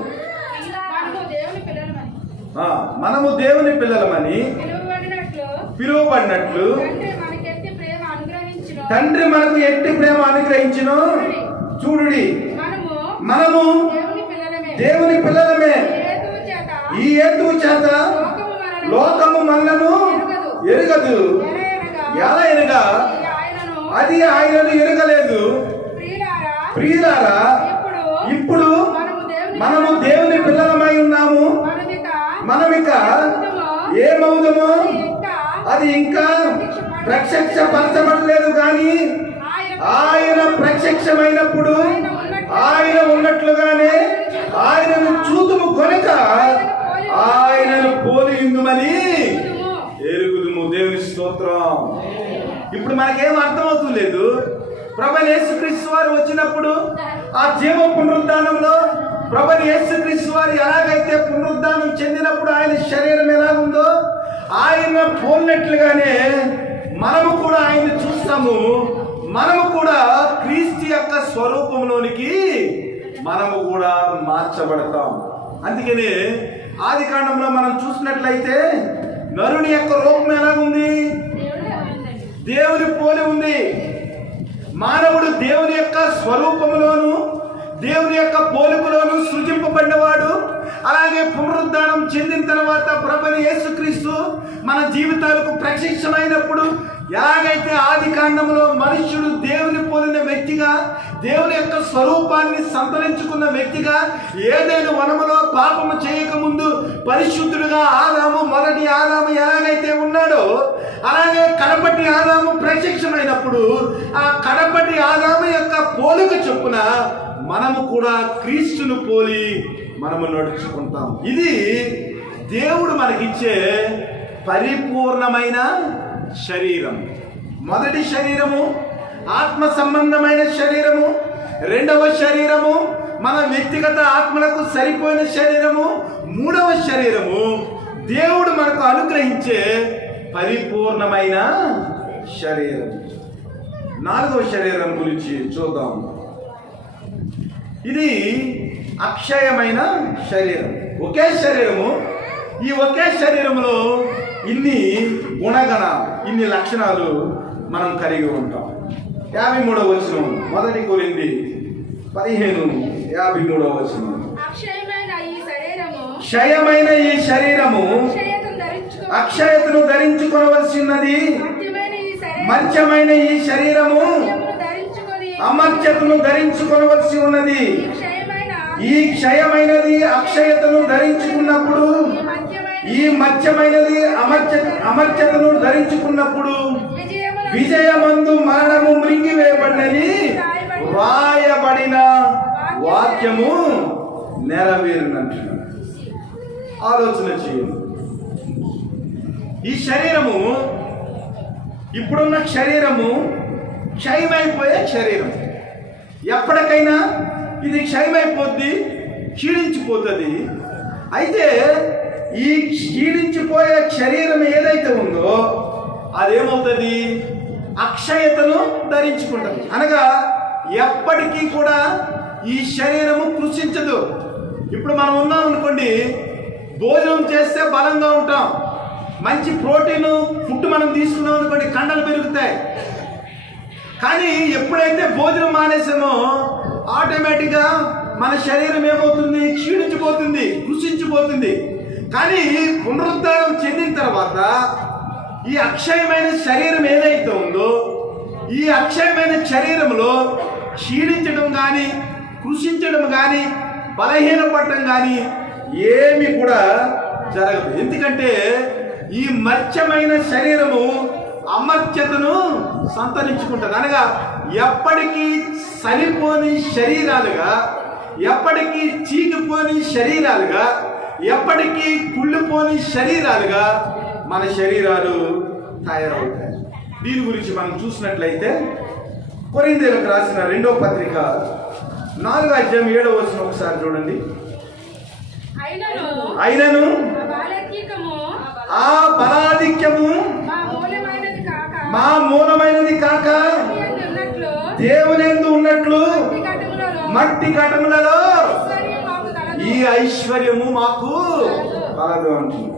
మనము దేవుని పిల్లలమని పిలువబడినట్లు తండ్రి మనకు ఎట్టి ప్రేమ అనుగ్రహించును చూడుడి. మనము దేవుని పిల్లలమే. ఈ హేతువు చేత లోకము మనలను ఎరుగదు. ఎలా ఎరుగా? అది ఆయనను ఎరగలేదు. ప్రియులారా, ఇప్పుడు మనము దేవుని పిల్లలమై ఉన్నాము. మనమిక ఏమవుదమో అది ఇంకా ప్రత్యక్షపరచబడలేదు, కానీ ఆయన ప్రత్యక్షమైనప్పుడు ఆయన ఉన్నట్లుగానే ఆయనను చూతుము కనుక ఆయనను పోలి ఉందుమని ఎరుగుదుము. దేవుని స్తోత్రం. ఇప్పుడు మనకేం అర్థమవుతుంది లేదు. ప్రభువైన యేసుక్రీస్తు వారు వచ్చినప్పుడు ఆ జీవ పునరుద్ధానంలో ప్రభువైన యేసుక్రీస్తు వారు ఎలాగైతే పునరుద్ధానం చెందినప్పుడు ఆయన శరీరం ఎలాగుందో ఆయన పోలినట్లుగానే మనము కూడా ఆయన చూస్తాము. మనము కూడా క్రీస్తు యొక్క స్వరూపంలోనికి మనము కూడా మార్చబడతాం. అందుకని ఆది కాండంలో మనం చూసినట్లయితే నరుని యొక్క రూపం ఎలాగుంది? దేవుని పోలి ఉంది. మానవుడు దేవుని యొక్క స్వరూపంలోను దేవుని యొక్క పోలికలోను సృజింపబడినవాడు. అలాగే పునరుద్ధానం చెందిన తర్వాత ప్రభువైన యేసుక్రీస్తు మన జీవితాలకు ప్రత్యక్షమైనప్పుడు ఎలాగైతే ఆది కాండంలో మనుష్యుడు దేవుని పోలిన వ్యక్తిగా దేవుని యొక్క స్వరూపాన్ని సంతరించుకున్న వ్యక్తిగా ఏదైనా వనములో పాపము చేయకముందు పరిశుద్ధుడుగా మొదటి ఆదాము ఎలాగైతే ఉన్నాడో అలాగే కడపటి ఆదాము ప్రత్యక్షమైనప్పుడు ఆ కడపటి ఆదాము యొక్క పోలిక చొప్పున మనము కూడా క్రీస్తును పోలి మనము నడుచుకుంటాం. ఇది దేవుడు మనకిచ్చే పరిపూర్ణమైన శరీరం. మొదటి శరీరము ఆత్మ సంబంధమైన శరీరము, రెండవ శరీరము మన వ్యక్తిగత ఆత్మలకు సరిపోయిన శరీరము, మూడవ శరీరము దేవుడు మనకు అనుగ్రహించే పరిపూర్ణమైన శరీరం. నాలుగవ శరీరం గురించి చూద్దాం. ఇది అక్షయమైన శరీరం. ఒకే శరీరము, ఈ ఒకే శరీరంలో ఇన్ని గుణగణాలు, ఇన్ని లక్షణాలు మనం కలిగి ఉంటాం. 53వ వచనం, మొదటి కొరింథీ 15:53 వచనం. క్షయమైన ఈ శరీరము అక్షయతను ధరించుకోవలసినది, మర్త్యమైన ఈ శరీరము అమర్త్యతను ధరించుకోవలసి ఉన్నది. ఈ క్షయమైనది అక్షయతను ధరించుకున్నప్పుడు, ఈ మత్స్యమైనది అమర్త్యతను ధరించుకున్నప్పుడు విజయమందు మరణము మృంగివేయబడినది వ్రాయబడిన వాక్యము నెరవేరునంటున్నాడు. ఆలోచన చేయండి. ఈ శరీరము, ఇప్పుడున్న శరీరము క్షయమైపోయే శరీరం. ఎప్పటికైనా ఇది క్షయమైపోద్ది, క్షీణించిపోతుంది. అయితే ఈ క్షీణించిపోయే శరీరం ఏదైతే ఉందో అదేమవుతుంది? అక్షయతను ధరించుకుంటుంది. అనగా ఎప్పటికీ కూడా ఈ శరీరము కృషించదు. ఇప్పుడు మనం ఉన్నాం అనుకోండి, భోజనం చేస్తే బలంగా ఉంటాం, మంచి ప్రోటీన్ ఫుడ్ మనం తీసుకున్నాం అనుకోండి, కండలు పెరుగుతాయి. కానీ ఎప్పుడైతే భోజనం మానేసామో ఆటోమేటిక్గా మన శరీరం ఏమవుతుంది? క్షీణించిపోతుంది, కృషించిపోతుంది. కానీ పునరుద్ధానం చెందిన తర్వాత ఈ అక్షయమైన శరీరం ఏదైతే ఉందో ఈ అక్షయమైన శరీరంలో క్షీణించడం కానీ, కృషించడం కానీ, బలహీనపడటం కానీ ఏమి కూడా జరగదు. ఎందుకంటే ఈ మర్త్యమైన శరీరము అమర్త్యతను సంతరించుకుంటుంది. అనగా ఎప్పటికీ సరిపోని శరీరాలుగా, ఎప్పటికీ చీకిపోని శరీరాలుగా, ఎప్పటికీ కుళ్ళిపోని శరీరాలుగా మన శరీరాలు తయారవుతాయి. దీని గురించి మనం చూసినట్లయితే కొరింథీయులకు రాసిన 2వ పత్రిక 4వ అధ్యాయం 7వ వచనం ఒకసారి చూడండి. అయినను ఆ బలాధిక్యము మా మూలమైనది కాక దేవునియందు ఉన్నట్లు మట్టి ఘటములలో ఈ ఐశ్వర్యము మాకు కలదు అంటుంది.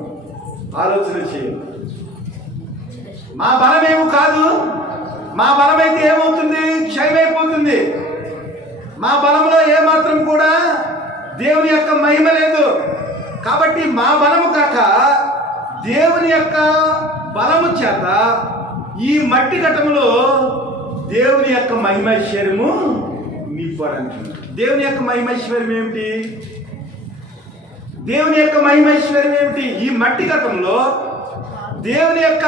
ఆలోచన చేయండి. మా బలమేమో కాదు. మా బలమైతే ఏమవుతుంది? క్షయమైపోతుంది. మా బలంలో ఏమాత్రం కూడా దేవుని యొక్క మహిమ లేదు. కాబట్టి మా బలము కాక దేవుని యొక్క బలము చేత ఈ మట్టి ఘటములో దేవుని యొక్క మహిమైశ్వర్యము నింపాడంటున్నాడు. దేవుని యొక్క మహిమైశ్వర్యం ఏమిటి? దేవుని యొక్క మహిమైశ్వర్యం ఏమిటి? ఈ మట్టి ఘటంలో దేవుని యొక్క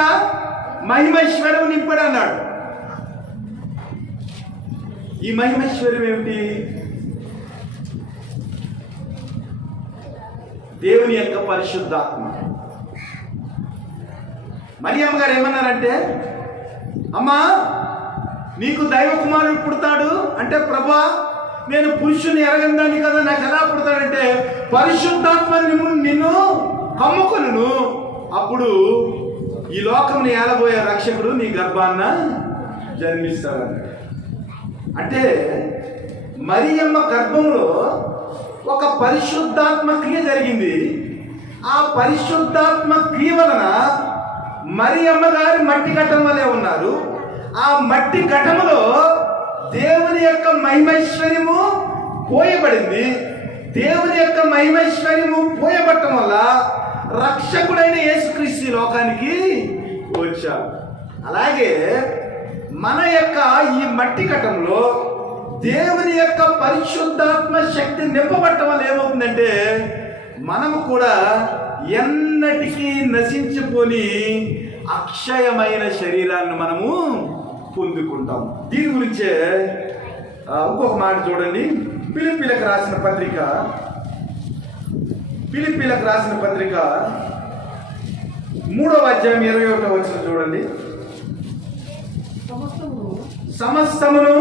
మహిమైశ్వర్యం నింపాడు అన్నాడు. ఈ మహిమైశ్వర్యం ఏమిటి? దేవుని యొక్క పరిశుద్ధాత్మ. మరియమ్మ గారు ఏమన్నారంటే, అమ్మా నీకు దైవ కుమారుడు పుడతాడు అంటే, ప్రభా నేను పురుషుని ఎరగందాన్ని కదా, నాకు ఎలా పుడతాడంటే పరిశుద్ధాత్మ నిన్ను కమ్ముకొనును, అప్పుడు ఈ లోకంని ఏలబోయే రక్షకుడు నీ గర్భాన్న జన్మిస్తాడన్నాడు. అంటే మరియమ్మ గర్భంలో ఒక పరిశుద్ధాత్మ క్రియ జరిగింది. ఆ పరిశుద్ధాత్మ క్రియ వలన మరియమ్మ గారి మట్టి ఘటం వలె ఉన్నారు. ఆ మట్టి ఘటములో దేవుని యొక్క మహిమైశ్వర్యము పోయబడింది. దేవుని యొక్క మహిమైశ్వర్యము పోయబడటం వల్ల రక్షకుడైన యేసుక్రీస్తు లోకానికి వచ్చాడు. అలాగే మన యొక్క ఈ మట్టి ఘటంలో దేవుని యొక్క పరిశుద్ధాత్మ శక్తి నింపబడటం వల్ల ఏమవుతుందంటే మనము కూడా ఎన్నటికీ నశించిపోని అక్షయమైన శరీరాన్ని మనము పొందుకుంటాం. దీని గురించే ఇంకొక మాట చూడండి. ఫిలిప్పీలకు రాసిన పత్రిక 3వ అధ్యాయం 21వ వచనం చూడండి. సమస్తమును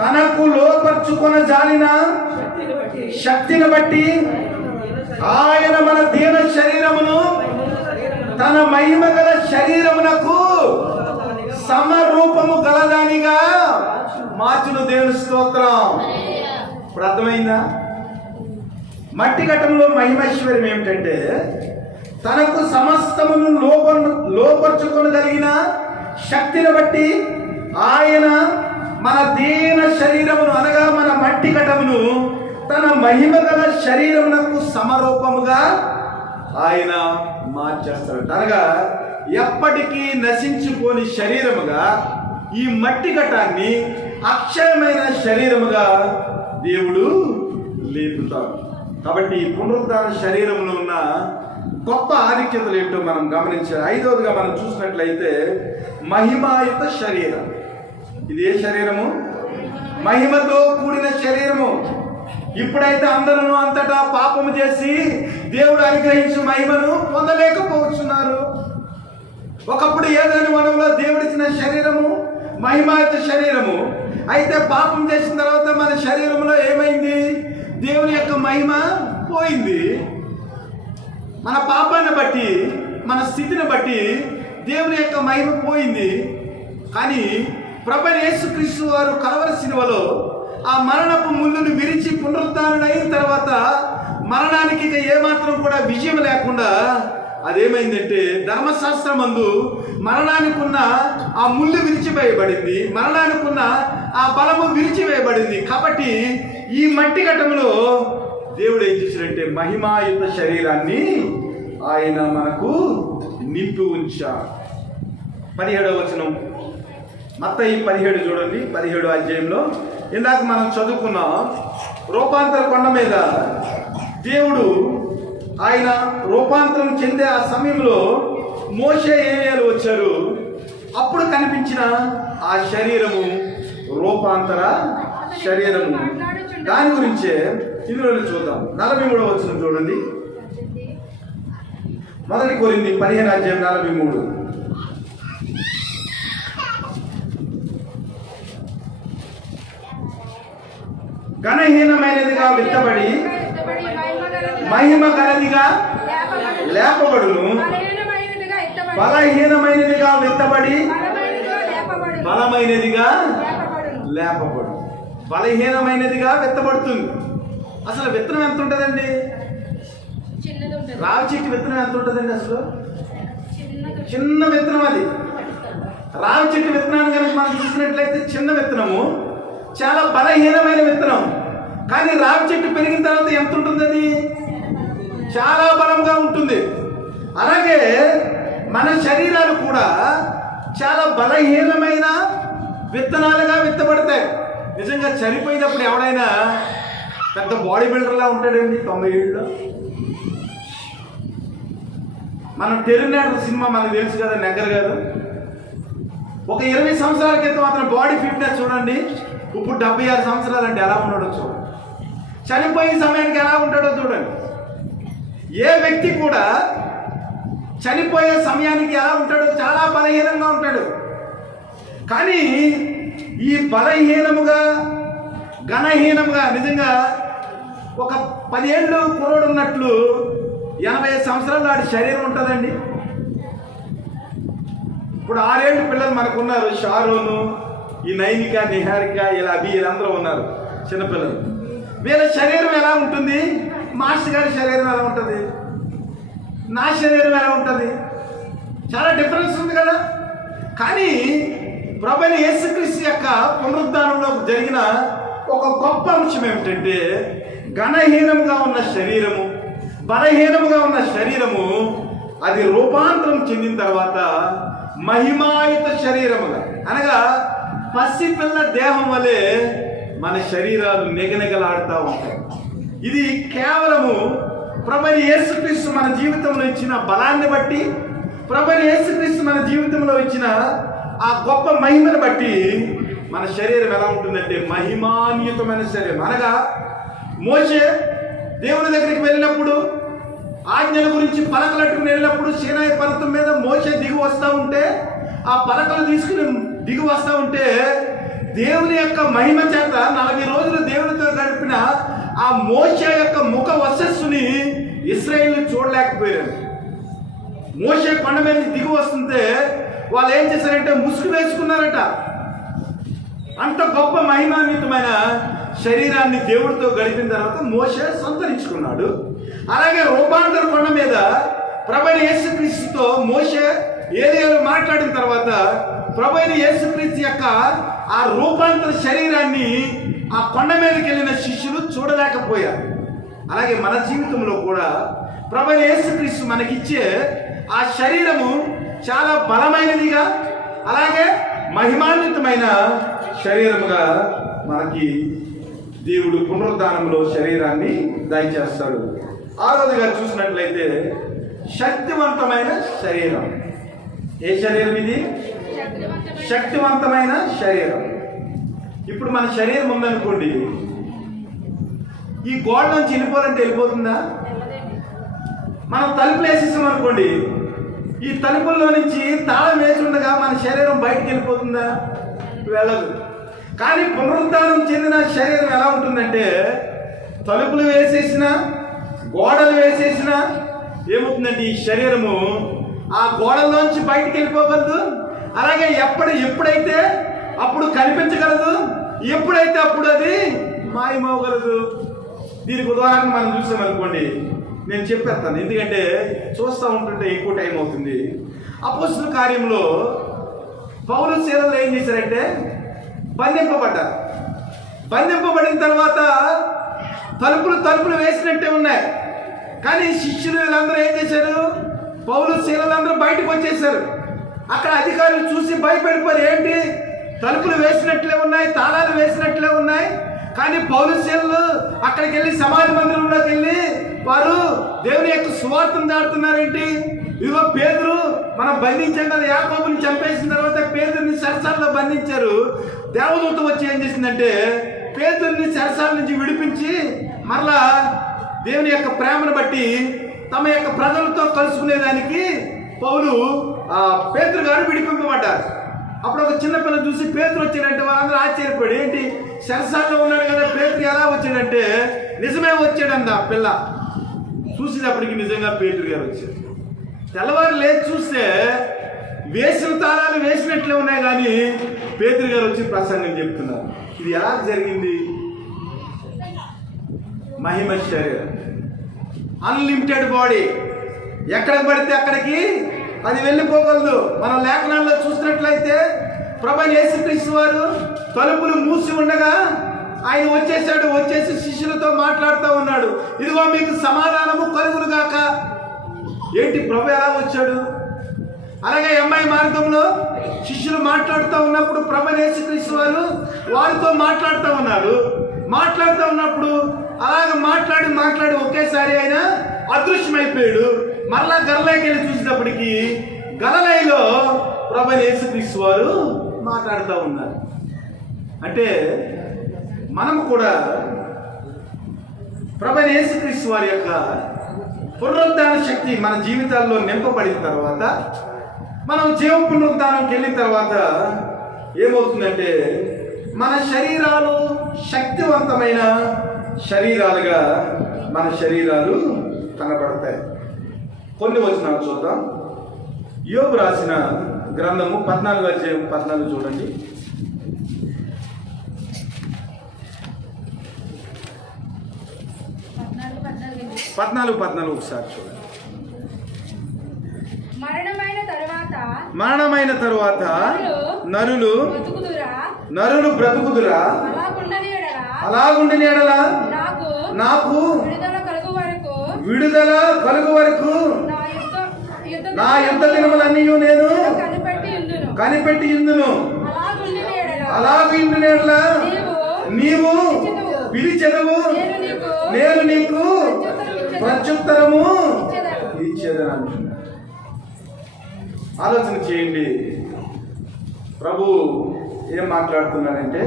తనకు లోపర్చుకొన జాలిన శక్తిని బట్టి ఆయన మన దీన శరీరమును తన మహిమ గల శరీరమునకు సమరూపము గలదానిగా మార్చును. దేవుని స్తోత్రం. ఇప్పుడు అర్థమైందా? మట్టి ఘటంలో మహిమైశ్వర్యం ఏమిటంటే తనకు సమస్తమును లోపర్చుకొనగలిగిన శక్తిని బట్టి ఆయన మన దీన శరీరమును అనగా మన మట్టి ఘటమును తన మహిమ గల శరీరమునకు సమరూపముగా ఆయన మార్చేస్తాడు. అనగా ఎప్పటికీ నశించిపోని శరీరముగా ఈ మట్టి ఘటాన్ని అక్షయమైన శరీరముగా దేవుడు లేపుతాడు. కాబట్టి ఈ పునరుద్ధాన శరీరంలో ఉన్న గొప్ప ఆధిక్యతలు ఏంటో మనం గమనించాలి. 5వదిగా మనం చూసినట్లయితే మహిమాయుత శరీరం. ఇది ఏ శరీరము? మహిమతో కూడిన శరీరము. ఇప్పుడైతే అందరూ అంతటా పాపము చేసి దేవుడు అనుగ్రహించిన మహిమను పొందలేకపోతున్నారు. ఒకప్పుడు ఏదైనా వనంలో దేవుడిచ్చిన శరీరము మహిమాయుత శరీరము. అయితే పాపం చేసిన తర్వాత మన శరీరంలో ఏమైంది? దేవుని యొక్క మహిమ పోయింది. మన పాపాన్ని బట్టి, మన స్థితిని బట్టి దేవుని యొక్క మహిమ పోయింది. కానీ ప్రభువైన యేసుక్రీస్తు వారు కలవరి శిలువలో ఆ మరణపు ముళ్ళును విరిచి పునరుద్ధానుడైన తర్వాత మరణానికి ఇక ఏమాత్రం కూడా విజయం లేకుండా అదేమైందంటే ధర్మశాస్త్రమందు మరణానికి ఉన్న ఆ ముళ్ళు విరిచివేయబడింది, మరణానికి ఉన్న ఆ బలము విరిచివేయబడింది. కాబట్టి ఈ మట్టి ఘటంలో దేవుడు ఏం చేశాడంటే మహిమాయుత శరీరాన్ని ఆయన మనకు నింపి ఉంచాడు. 17వ వచనం మత్తయి 17 చూడండి. 17వ అధ్యాయంలో ఇందాక మనం చదువుకున్నాం. రూపాంతర కొండ మీద దేవుడు ఆయన రూపాంతరం చెందే ఆ సమయంలో మోషే ఏలియాలు వచ్చారు. అప్పుడు కనిపించిన ఆ శరీరము రూపాంతర శరీరము. దాని గురించే ఇందులో చూద్దాం. 43వ వచనం చూడండి. 1 కొరింథీ 15వ అధ్యాయం 43. ఘనహీనమైనదిగా విత్తబడి మహిమ గలదిగా లేపబడును. బలహీనమైనదిగా విత్తబడి బలమైనదిగా లేపబడు. బలహీనమైనదిగా విత్తబడుతుంది. అసలు విత్తనం ఎంత ఉంటుందండి? రావి చెట్టు విత్తనం ఎంత ఉంటుందండి? అసలు చిన్న విత్తనం. అది రావి చెట్టు విత్తనాన్ని కనుక మనం చూసినట్లయితే చిన్న విత్తనము, చాలా బలహీనమైన విత్తనం. కానీ రావి చెట్టు పెరిగిన తర్వాత ఎంత ఉంటుంది? అది చాలా బలంగా ఉంటుంది. అలాగే మన శరీరాలు కూడా చాలా బలహీనమైన విత్తనాలుగా విత్తబడతాయి. నిజంగా చనిపోయినప్పుడు ఎవడైనా పెద్ద బాడీ బిల్డర్లా ఉంటాడండి 90 ఏళ్ళలో. మనం టెర్మినేటర్ సినిమా మనకు తెలుసు కదా, నెగ్గర్ గారు. ఒక 20 సంవత్సరాల క్రితం అతను బాడీ ఫిట్నెస్ చూడండి, ఇప్పుడు 76 సంవత్సరాలు అంటే ఎలా ఉన్నాడో చూడండి. చనిపోయే సమయానికి ఎలా ఉంటాడో చూడండి. ఏ వ్యక్తి కూడా చనిపోయే సమయానికి ఎలా ఉంటాడో చాలా బలహీనంగా ఉంటాడు. కానీ ఈ బలహీనముగా ఘనహీనముగా నిజంగా ఒక 10 ఏళ్ళు కుర్రోడు ఉన్నట్లు 80 సంవత్సరాలు నాటి శరీరం ఉంటుందండి. ఇప్పుడు 6 ఏళ్ళు పిల్లలు మనకున్నారు, షారోను, ఈ నైనిక, నిహారిక, ఇలా వీళ్ళందరూ ఉన్నారు చిన్నపిల్లలు. వీళ్ళ శరీరం ఎలా ఉంటుంది, మాస్టర్ గారి శరీరం ఎలా ఉంటుంది, నా శరీరం ఎలా ఉంటుంది, చాలా డిఫరెన్స్ ఉంది కదా. కానీ ప్రభువైన యేసుక్రీస్తు యొక్క పునరుద్ధానంలో జరిగిన ఒక గొప్ప అంశం ఏమిటంటే, ఘనహీనముగా ఉన్న శరీరము, బలహీనముగా ఉన్న శరీరము అది రూపాంతరం చెందిన తర్వాత మహిమాయుత శరీరముగా, అనగా పసిపిల్ల దేహం వలె మన శరీరాలు నిగనిగలాడుతూ ఉంటాయి. ఇది కేవలము ప్రభువైన యేసుక్రీస్తు మన జీవితంలో ఇచ్చిన బలాన్ని బట్టి, ప్రభువైన యేసుక్రీస్తు మన జీవితంలో ఇచ్చిన ఆ గొప్ప మహిమను బట్టి మన శరీరం ఎలా ఉంటుందంటే మహిమాన్వితమైన శరీరం. అనగా మోషే దేవుని దగ్గరికి వెళ్ళినప్పుడు, ఆజ్ఞల గురించి పలకలట్టుకుని వెళ్ళినప్పుడు సీనాయి పర్వతం మీద మోషే దిగి వస్తూ ఉంటే, ఆ పలకలు తీసుకుని దిగి వస్తూ ఉంటే దేవుని యొక్క మహిమ చేత 40 రోజులు దేవునితో గడిపిన ఆ మోషే యొక్క ముఖ వశస్సుని ఇశ్రాయేలు చూడలేకపోయారు. మోషే కొండ మీద దిగి వస్తుంటే వాళ్ళు ఏం చేశారంటే ముసుగు వేసుకున్నారట. అంత గొప్ప మహిమాన్వితమైన శరీరాన్ని దేవుడితో గడిపిన తర్వాత మోషే సంతరించుకున్నాడు. అలాగే రూపాంతర కొండ మీద ప్రభువైన యేసుక్రీస్తుతో మోషే ఏలియాలో మాట్లాడిన తర్వాత ప్రభువైన యేసుక్రీస్తు యొక్క ఆ రూపాంతర శరీరాన్ని ఆ కొండ మీదకి వెళ్ళిన శిష్యులు చూడలేకపోయారు. అలాగే మన జీవితంలో కూడా ప్రభువైన యేసుక్రీస్తు మనకిచ్చే ఆ శరీరము చాలా బలమైనదిగా, అలాగే మహిమాన్వితమైన శరీరముగా మనకి దేవుడు పునరుద్ధానంలో శరీరాన్ని దయచేస్తాడు. ఆరోజుగా చూసినట్లయితే శక్తివంతమైన శరీరం. ఏ శరీరం ఇది? శక్తివంతమైన శరీరం. ఇప్పుడు మన శరీరం ఉందనుకోండి, ఈ గోడ నుంచి వెళ్ళిపోవాలంటే వెళ్ళిపోతుందా? మనం తలుపులు వేసేసాం అనుకోండి, ఈ తలుపుల్లో నుంచి తాళం వేసి ఉండగా మన శరీరం బయటికి వెళ్ళిపోతుందా? వెళ్ళదు. కానీ పునరుద్ధానం చెందిన శరీరం ఎలా ఉంటుందంటే, తలుపులు వేసేసిన, గోడలు వేసేసిన ఏమవుతుందంటే ఈ శరీరము ఆ గోడల్లోంచి బయటికి వెళ్ళిపోగలదు. అలాగే ఎప్పుడైతే అప్పుడు కనిపించగలదు, ఎప్పుడైతే అప్పుడు అది మాయమవగలదు. దీనికి ఉదాహరణ మనం చూసామనుకోండి, నేను చెప్పేస్తాను, ఎందుకంటే చూస్తూ ఉంటుంటే ఎక్కువ టైం అవుతుంది. అపోస్తలుల కార్యంలో పౌలు శీలలు ఏం చేశారంటే బంధింపబడ్డారు. బంధింపబడిన తర్వాత తలుపులు వేసినట్టే ఉన్నాయి. కానీ శిష్యులు వీళ్ళందరూ ఏం చేశారు? పౌలు శీలలందరూ బయటకు వచ్చేసారు. అక్కడ అధికారులు చూసి భయపడిపోయారు. ఏంటి, తలుపులు వేసినట్లే ఉన్నాయి, తాళాలు వేసినట్లే ఉన్నాయి, కానీ పౌలు శీలలు అక్కడికి వెళ్ళి సమాజ మందిరంలోకి వెళ్ళి వారు దేవుని యొక్క సువార్తను దాడుతున్నారేంటి? ఇదిగో పేతురు మనం బంధించాం కదా, యాకోబుని చంపేసిన తర్వాత పేతురుని సరసాల్లో బంధించారు. దేవదూత వచ్చి ఏం చేసిందంటే పేతురుని సరసాల నుంచి విడిపించి మరలా దేవుని యొక్క ప్రేమను బట్టి తమ యొక్క ప్రజలతో కలుసుకునేదానికి పౌలు పేతురు గారు విడిపింపబడ్డారు. అప్పుడు ఒక చిన్నపిల్ల చూసి పేతురు వచ్చాడంటే వాళ్ళందరూ ఆశ్చర్యపడి, ఏంటి సరసాల్లో ఉన్నాడు కదా పేతురు ఎలా వచ్చాడంటే, నిజమే వచ్చాడంట. ఆ పిల్ల చూసేటప్పటికి నిజంగా పేతురు గారు వచ్చారు. తెల్లవారు లేచి చూస్తే వేసిన తాళాలు వేసినట్లే ఉన్నాయి, కానీ పేతురు గారు వచ్చి ప్రసంగం చెప్తున్నారు. ఇది ఎలా జరిగింది? మహిమ శరీరం, అన్లిమిటెడ్ బాడీ, ఎక్కడికి పడితే అక్కడికి అది వెళ్ళిపోగలదు. మనం లేఖనాల్లో చూసినట్లయితే ప్రభువైన యేసుక్రీస్తు వారు తలుపులు మూసి ఉండగా ఆయన వచ్చేసాడు. వచ్చేసి శిష్యులతో మాట్లాడుతూ ఉన్నాడు, ఇదిగో మీకు సమాధానము కలుగును గాక. ఏంటి, ప్రభు ఎలా వచ్చాడు? అలాగే అమ్మాయి మార్గంలో శిష్యులు మాట్లాడుతూ ఉన్నప్పుడు ప్రభువైన యేసుక్రీస్తు వారు వారితో మాట్లాడుతూ ఉన్నారు. మాట్లాడుతూ ఉన్నప్పుడు అలాగ మాట్లాడి మాట్లాడి ఒకేసారి ఆయన అదృశ్యమైపోయాడు. మరలా గలలైకి వెళ్ళి చూసినప్పటికీ గలలైలో ప్రభువైన యేసుక్రీస్తు వారు మాట్లాడుతూ ఉన్నారు. అంటే మనం కూడా ప్రభువైన యేసుక్రీస్తు వారి యొక్క పునరుద్ధాన శక్తి మన జీవితాల్లో నింపబడిన తర్వాత, మనం జీవ పునరుద్ధానంకి వెళ్ళిన తర్వాత ఏమవుతుందంటే మన శరీరాలు శక్తివంతమైన శరీరాలుగా మన శరీరాలు కనబడతాయి. కొన్ని వచనాలు చూద్దాం. యోబు రాసిన గ్రంథము 14వ అధ్యాయం 14 చూడండి. 14 ఒకసారి చూడండి. మరణమైన తరువాత నరులు బ్రతుకుదురా? అలాగుండని ఎడల నాకు విడుదల కలుగు వరకు నా యుద్ధ దినములన్నీ నేను కనిపెట్టి ఇందును. అలాగుండని ఎడల నీవు పిలిచెదవు, నేను నీకు ప్రత్యుత్తరము ఇచ్చేదని అంటున్నాడు. ఆలోచన చేయండి, ప్రభు ఏం మాట్లాడుతున్నాడంటే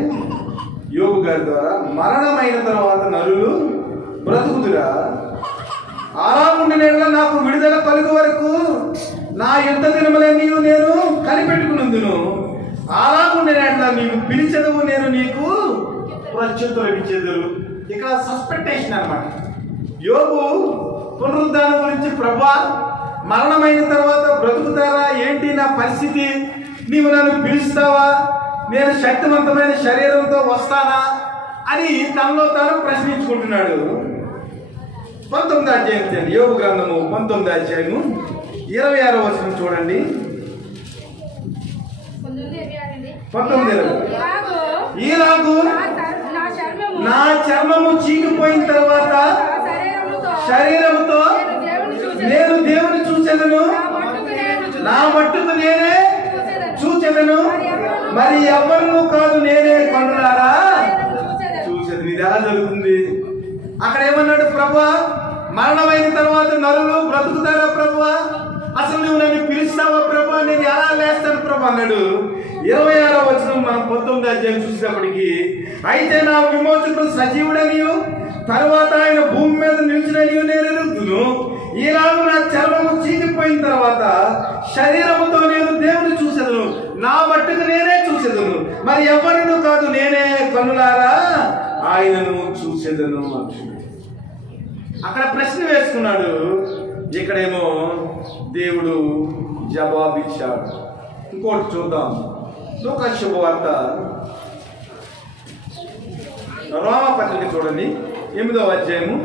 యోబు గారి ద్వారా, మరణమైన తర్వాత నరులు బ్రతుకుదురా? అలాగుండిన నాకు విడుదల కలుగు వరకు నా యుద్ధ దినములన్నీ నేను కనిపెట్టుకున్నందును. అలాగుండిన నీవు పిలిచెదవు, నేను నీకు ప్రత్యుత్తరం ఇచ్చేదరు. ఇక సస్పెక్టేషన్ అన్నమాట. యోబు పునరుద్ధానం గురించి, ప్రభువా మరణమైన తర్వాత బ్రతుకుతారా ఏంటి నా పరిస్థితి, నీవు నన్ను పిలుస్తావా, నేను శక్తివంతమైన శరీరంతో వస్తానా అని తనలో తాను ప్రశ్నించుకుంటున్నాడు. 19వ అధ్యాయం యోబు గ్రంథము 19వ అధ్యాయము 26వ వచనం చూడండి. 19:20 ఈలాగు నా చర్మము చీకిపోయిన తర్వాత శరీరముతో నేను దేవుని చూచెదను, నా మట్టుకు నేనే చూచెదను, మరి ఎవరు కాదు నేనే కన్నులారా చూచెదను. ఇది ఎలా జరుగుతుంది? అక్కడ ఏమన్నాడు, ప్రభువా మరణమైన తర్వాత నరులు బ్రతుకుతారా ప్రభువా, అసలు నువ్వు నన్ను పిలుస్తావా ప్రభువా, నేను ఎలా లేస్తాను ప్రభు అన్నాడు. 26వ వచనం మనం 19వ అధ్యాయం చూసేటప్పటికి, అయితే నా విమోచకుడు సజీవుడనియు తరువాత ఆయన భూమి మీద నిలిచిననియు నేను ఎరుగుదును. ఈలాగు నా చర్మము చీకిపోయిన తర్వాత శరీరముతో నేను దేవుని చూసేదను, నా మట్టుకు నేనే చూసేదను, మరి ఎవరిను కాదు నేనే కన్నులారా ఆయనను చూసేదను. అక్కడ ప్రశ్న వేసుకున్నాడు, ఇక్కడేమో దేవుడు జవాబిచ్చాడు. ఇంకోటి చూద్దాం. లూకా శుభవార్త రోమాపత్రిక చూడండి, 8వ అధ్యాయము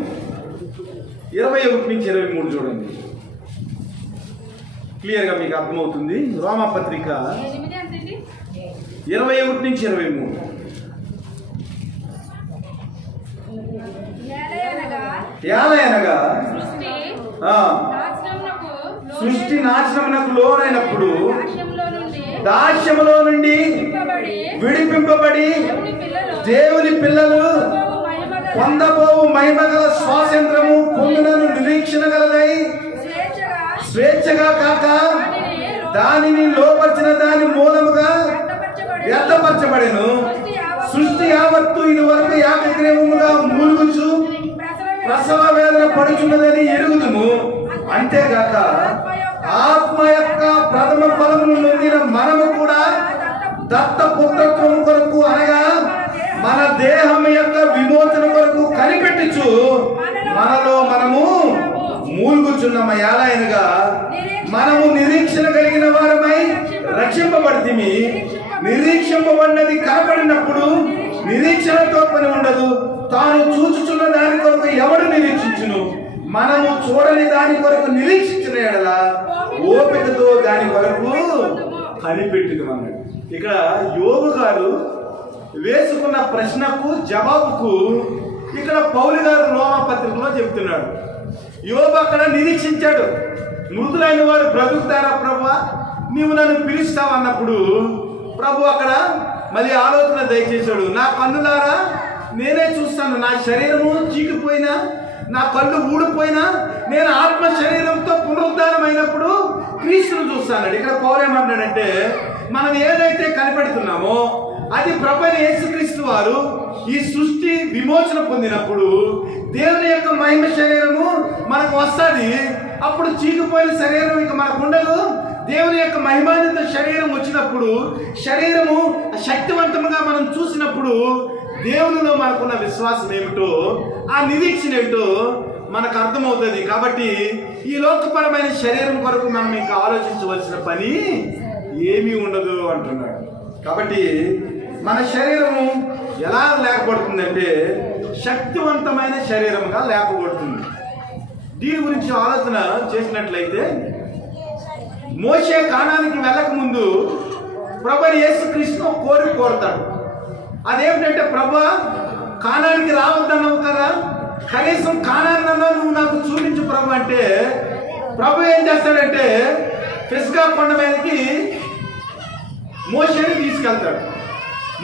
21 నుంచి 23 చూడండి. క్లియర్గా మీకు అర్థమవుతుంది. రోమాపత్రిక 21 నుంచి 23. ఏలయనగా సృష్టి నాశనమునకు లోనైనప్పుడు దాస్యములో నుండి విడిపింపబడి దేవుని పిల్లలు పొందబోవు మహిమగల స్వాతంత్రము పొందునను నిరీక్షణ గలదై స్వేచ్ఛగా కాక దానిని లోపరిచిన దాని మూలముగా వ్యర్థపరచబడెను. సృష్టి యావత్తు ఇది వరకు ఏకగ్రీవముగా మూలుగుచు ప్రసవ వేదన పడుచున్నదని ఎరుగుదుము. అంతేగాక ఆత్మ యొక్క ప్రథమ ఫలమును నొందిన మనము కూడా దత్తపుత్రత్వం కొరకు, అనగా మన దేహం యొక్క విమోచన కొరకు కనిపెట్టుచు మనలో మనము మూలుగుచున్నామ. ఏలయనగా మనము నిరీక్షణ కలిగిన వారమై రక్షింపబడితిమి. నిరీక్షింపబడినది కనపడినప్పుడు నిరీక్షణతో పని ఉండదు. తాను చూచుచున్న దాని కొరకు ఎవడు నిరీక్షించును? మనము చూడని దాని కొరకు నిరీక్షించిన ఎడల ఓపికతో దాని కొరకు కనిపెట్టుదు అన్నాడు. ఇక్కడ యోబు గారు వేసుకున్న ప్రశ్నకు జవాబుకు ఇక్కడ పౌలు గారు రోమాపత్రికలో చెప్తున్నాడు. యోబు అక్కడ నిరీక్షించాడు, మృతులైన వారు బ్రతుకుతారా ప్రభువా, నీవు నన్ను పిలుస్తావు అన్నప్పుడు ప్రభు అక్కడ మళ్ళీ ఆలోచన దయచేశాడు, నా కన్నులారా నేనే చూస్తాను. నా శరీరము చీకిపోయినా, నా కళ్ళు ఊడిపోయినా, నేను ఆత్మ శరీరంతో పునరుద్ధానం అయినప్పుడు క్రీస్తును చూస్తాను. ఇక్కడ పౌరేమంటాడంటే, మనం ఏదైతే కనిపెడుతున్నామో అది ప్రభువైన యేసుక్రీస్తు వారు ఈ సృష్టి విమోచన పొందినప్పుడు దేవుని యొక్క మహిమ శరీరము మనకు వస్తుంది. అప్పుడు చీకిపోయిన శరీరం ఇక మనకు ఉండదు. దేవుని యొక్క మహిమాన్విత శరీరం వచ్చినప్పుడు, శరీరము శక్తివంతంగా మనం చూసినప్పుడు దేవునిలో మనకున్న విశ్వాసం ఏమిటో, ఆ నిరీక్షణ ఏమిటో మనకు అర్థమవుతుంది. కాబట్టి ఈ లోకపరమైన శరీరం కొరకు మనం ఇంకా ఆలోచించవలసిన పని ఏమీ ఉండదు అంటున్నాడు. కాబట్టి మన శరీరము ఎలా లేకపోతుందంటే శక్తివంతమైన శరీరంగా లేకపోతుంది. దీని గురించి ఆలోచన చేసినట్లయితే, మోషే కానానికి వెళ్ళక ముందు ప్రభువైన యేసుక్రీస్తును కోరుతాడు. అదేమిటంటే, ప్రభువా, కానానికి రావద్దన్నావు కదా, కనీసం కానాన్నన్నా నువ్వు నాకు చూపించు ప్రభు అంటే, ప్రభు ఏం చేస్తాడంటే పిస్గా కొండ మీదకి మోషేని తీసుకెళ్తాడు.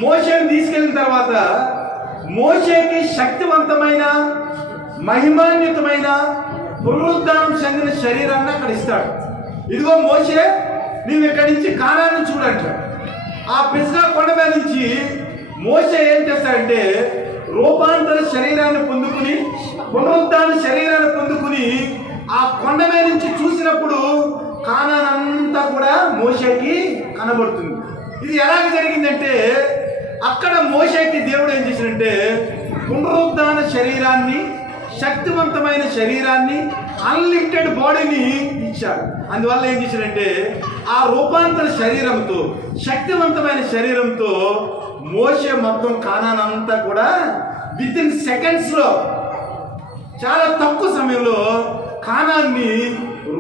మోషేని తీసుకెళ్ళిన తర్వాత మోషేకి శక్తివంతమైన మహిమాన్వితమైన పునరుద్ధానం చెందిన శరీరాన్ని అక్కడ ఇస్తాడు. ఇదిగో మోషే, నువ్వు ఇక్కడి నుంచి కానాన్ని చూడంటాడు. ఆ పిస్గా కొండ మీద నుంచి మోషే ఏం చేస్తాడంటే రూపాంతర శరీరాన్ని పొందుకుని, పునరుద్ధాన శరీరాన్ని పొందుకుని ఆ కొండ మీద నుంచి చూసినప్పుడు కానాన్ అంతా కూడా మోషేకి కనబడుతుంది. ఇది ఎలాగ జరిగిందంటే, అక్కడ మోషేకి దేవుడు ఏం చేశాడంటే పునరుద్ధాన శరీరాన్ని, శక్తివంతమైన శరీరాన్ని, అన్లిమిటెడ్ బాడీని ఇచ్చాడు. అందువల్ల ఏం చేశాడంటే ఆ రూపాంతర శరీరంతో, శక్తివంతమైన శరీరంతో మోషే మొత్తం కానాన్ అంతా కూడా వితిన్ సెకండ్స్లో, చాలా తక్కువ సమయంలో కానాన్ని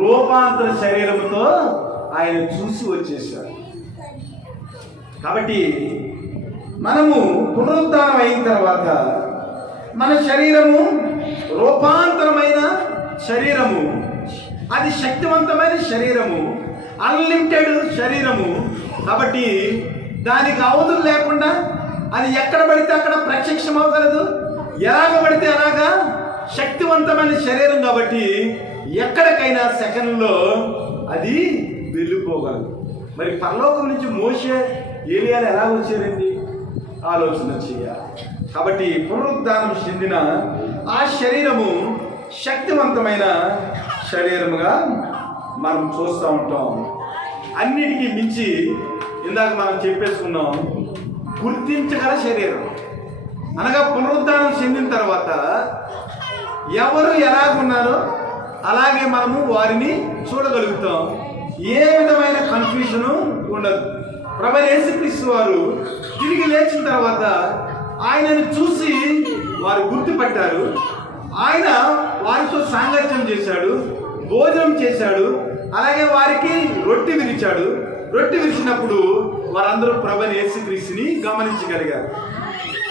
రూపాంతర శరీరంతో ఆయన చూసి వచ్చేసాడు. కాబట్టి మనము పునరుద్ధానం అయిన తర్వాత మన శరీరము రూపాంతరమైన శరీరము, అది శక్తివంతమైన శరీరము, అన్లిమిటెడ్ శరీరము. కాబట్టి దానికి అవధులు లేకుండా అది ఎక్కడ పడితే అక్కడ ప్రత్యక్షం అవ్వగలదు, ఎలాగ పడితే అలాగా శక్తివంతమైన శరీరం. కాబట్టి ఎక్కడికైనా సెకండ్లో అది వెళ్ళిపోగలదు. మరి పరలోకం నుంచి మోషే, ఏలియాలు ఎలా వచ్చారండి? ఆలోచన చేయాలి. కాబట్టి పునరుద్ధానం చెందిన ఆ శరీరము శక్తివంతమైన శరీరముగా మనం చూస్తూ ఉంటాం. అన్నిటికీ మించి ఇందాక మనం చెప్పేసుకున్నాం, గుర్తించగల శరీరం. అనగా పునరుద్ధానం చెందిన తర్వాత ఎవరు ఎలాగున్నారో అలాగే మనము వారిని చూడగలుగుతాం. ఏ విధమైన కన్ఫ్యూజను ఉండదు. ప్రభువైన యేసుక్రీస్తు వారు తిరిగి లేచిన తర్వాత ఆయనను చూసి వారు గుర్తుపట్టారు. ఆయన వారితో సాంగత్యం చేశాడు, భోజనం చేశాడు, అలాగే వారికి రొట్టె విరిచాడు. రొట్టె విరిచినప్పుడు వారందరూ ప్రభువైన యేసుక్రీస్తుని గమనించగలిగారు.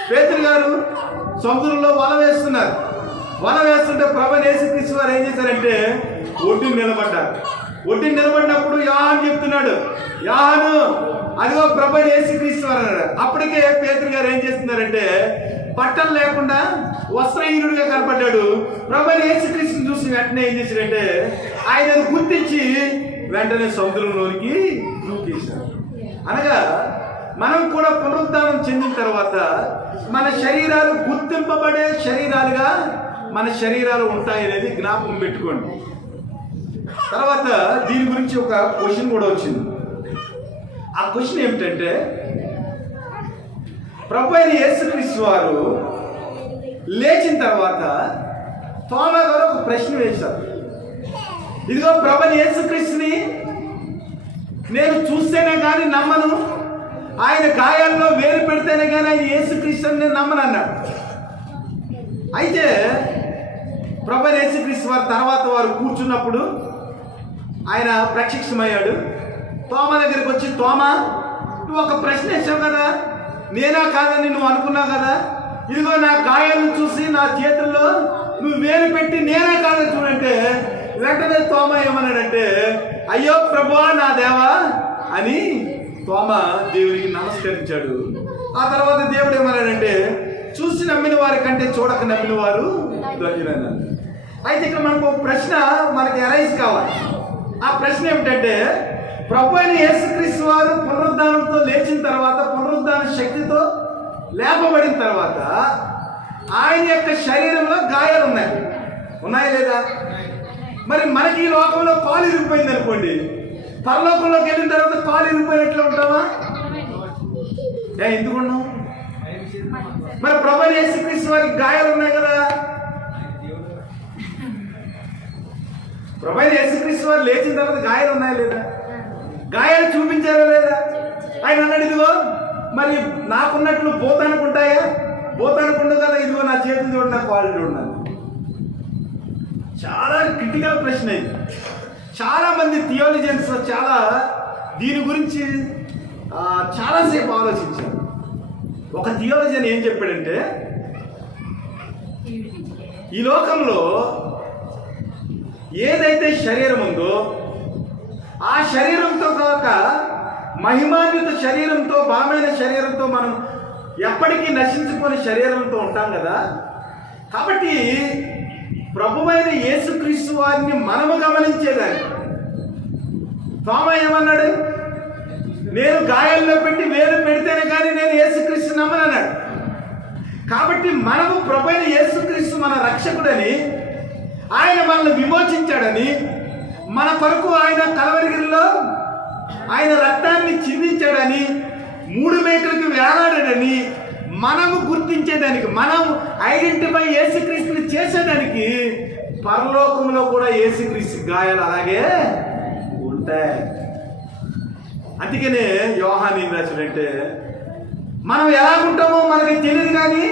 పేతురు గారు సముద్రంలో వల వేస్తున్నారు. వల వేస్తుంటే ప్రభువైన యేసుక్రీస్తు వారు ఏం చేశారంటే ఒడ్డుని నిలబడ్డారు. ఒడ్డుని నిలబడినప్పుడు యోహాను చెప్తున్నాడు, యోహాను, అదిగో ప్రభువైన యేసుక్రీస్తు వారు అన్నాడు. అప్పటికే పేతురు గారు ఏం చేస్తున్నారంటే బట్టలు లేకుండా వస్త్రహీనుడిగా కనపడ్డాడు. ప్రభువైన యేసుక్రీస్తుని చూసి వెంటనే ఏం చేశారంటే ఆయనను గుర్తించి వెంటనే సముద్రంలోనికి దూకేశారు. అనగా మనం కూడా పునరుద్ధానం చెందిన తర్వాత మన శరీరాలు గుర్తింపబడే శరీరాలుగా మన శరీరాలు ఉంటాయనేది జ్ఞాపకం పెట్టుకోండి. తర్వాత దీని గురించి ఒక క్వశ్చన్ కూడా వచ్చింది. ఆ క్వశ్చన్ ఏమిటంటే, ప్రభువైన యేసుక్రీస్తు వారు లేచిన తర్వాత తోమా గారు ఒక ప్రశ్న వేశారు. ఇదిగో ప్రభువైన యేసుక్రీస్తుని నేను చూస్తేనే కానీ నమ్మను, ఆయన గాయాల్లో వేలు పెడితేనే కానీ ఆయన యేసుక్రీస్తుని నేను నమ్మను అన్నాడు. అయితే ప్రభువైన యేసుక్రీస్తు వారి తర్వాత వారు కూర్చున్నప్పుడు ఆయన ప్రత్యక్షమయ్యాడు. తోమా దగ్గరికి వచ్చి, తోమా, నువ్వు ఒక ప్రశ్న వేసావు కదా, నేనా కాదని నువ్వు అనుకున్నావు కదా, ఇదిగో నా గాయాలను చూసి నా చేతుల్లో నువ్వు వేలు పెట్టి నేనా కాదని చూడంటే వెంటనే తోమా ఏమన్నాడంటే, అయ్యో ప్రభువా, నా దేవా అని తోమా దేవునికి నమస్కరించాడు. ఆ తర్వాత దేవుడు ఏమన్నాడంటే, చూసి నమ్మిన వారి కంటే చూడక నమ్మిన వారు ధన్యులన్నారు. అయితే ఇక్కడ మనకు ఒక ప్రశ్న మనకి అరైజ్ కావాలి. ఆ ప్రశ్న ఏమిటంటే, ప్రభు అయిన యేసుక్రీస్తు వారు పునరుద్ధానంతో లేచిన తర్వాత, పునరుద్ధాన శక్తితో లేపబడిన తర్వాత ఆయన యొక్క శరీరంలో గాయాలు ఉన్నాయా లేదా? మరి మనకి ఈ లోకంలో కాలు ఇరిగిపోయింది అనుకోండి, పరలోకంలోకి వెళ్ళిన తర్వాత కాలు ఇరిగిపోయినట్లు ఉంటామా? ఎందుకున్నాం? మరి ప్రభు అయిన యేసుక్రీస్తు వారికి గాయాలు ఉన్నాయి కదా. ప్రభు అయిన యేసుక్రీస్తు వారు లేచిన తర్వాత గాయాలు ఉన్నాయా లేదా? గాయాలు చూపించారా లేదా? ఆయన అన్నాడు, ఇదిగో మరి నాకున్నట్లు పోతానికి ఉంటాయా? పోతానికి ఉండదు కదా, ఇదిగో నా చేతులు చూడండి, నా కాళ్ళు చూడండి. చాలా క్రిటికల్ ప్రశ్న ఇది. చాలామంది థియాలజియన్స్ చాలా దీని గురించి చాలాసేపు ఆలోచించారు. ఒక థియాలజియన్ ఏం చెప్పాడంటే, ఈ లోకంలో ఏదైతే శరీరం ఉందో ఆ శరీరంతో కాక మహిమాన్విత శరీరంతో, బలమైన శరీరంతో మనం ఎప్పటికీ నశించుకొని శరీరంతో ఉంటాం కదా. కాబట్టి ప్రభువైన యేసుక్రీస్తు వారిని మనము గమనించేదాన్ని. తోమా ఏమన్నాడు? నేను గాయాల్లో పెట్టి వేలు పెడితేనే కానీ నేను యేసుక్రీస్తు నమ్మనన్నాడు. కాబట్టి మనము ప్రభువైన యేసుక్రీస్తు మన రక్షకుడని, ఆయన మనల్ని విమోచించాడని, మన కొరకు ఆయన కలవరిగిరిలో ఆయన రక్తాన్ని చిందించాడని, 3 మేకలకు వేలాడాడని మనము గుర్తించేదానికి, మనం ఐడెంటిఫై యేసుక్రీస్తుని చేసేదానికి పరలోకంలో కూడా యేసుక్రీస్తు గాయాలు అలాగే ఉంటాయి. అందుకనే యోహాను ఏం రాశాడంటే, మనం ఎలాగుంటామో మనకి తెలియదు, కానీ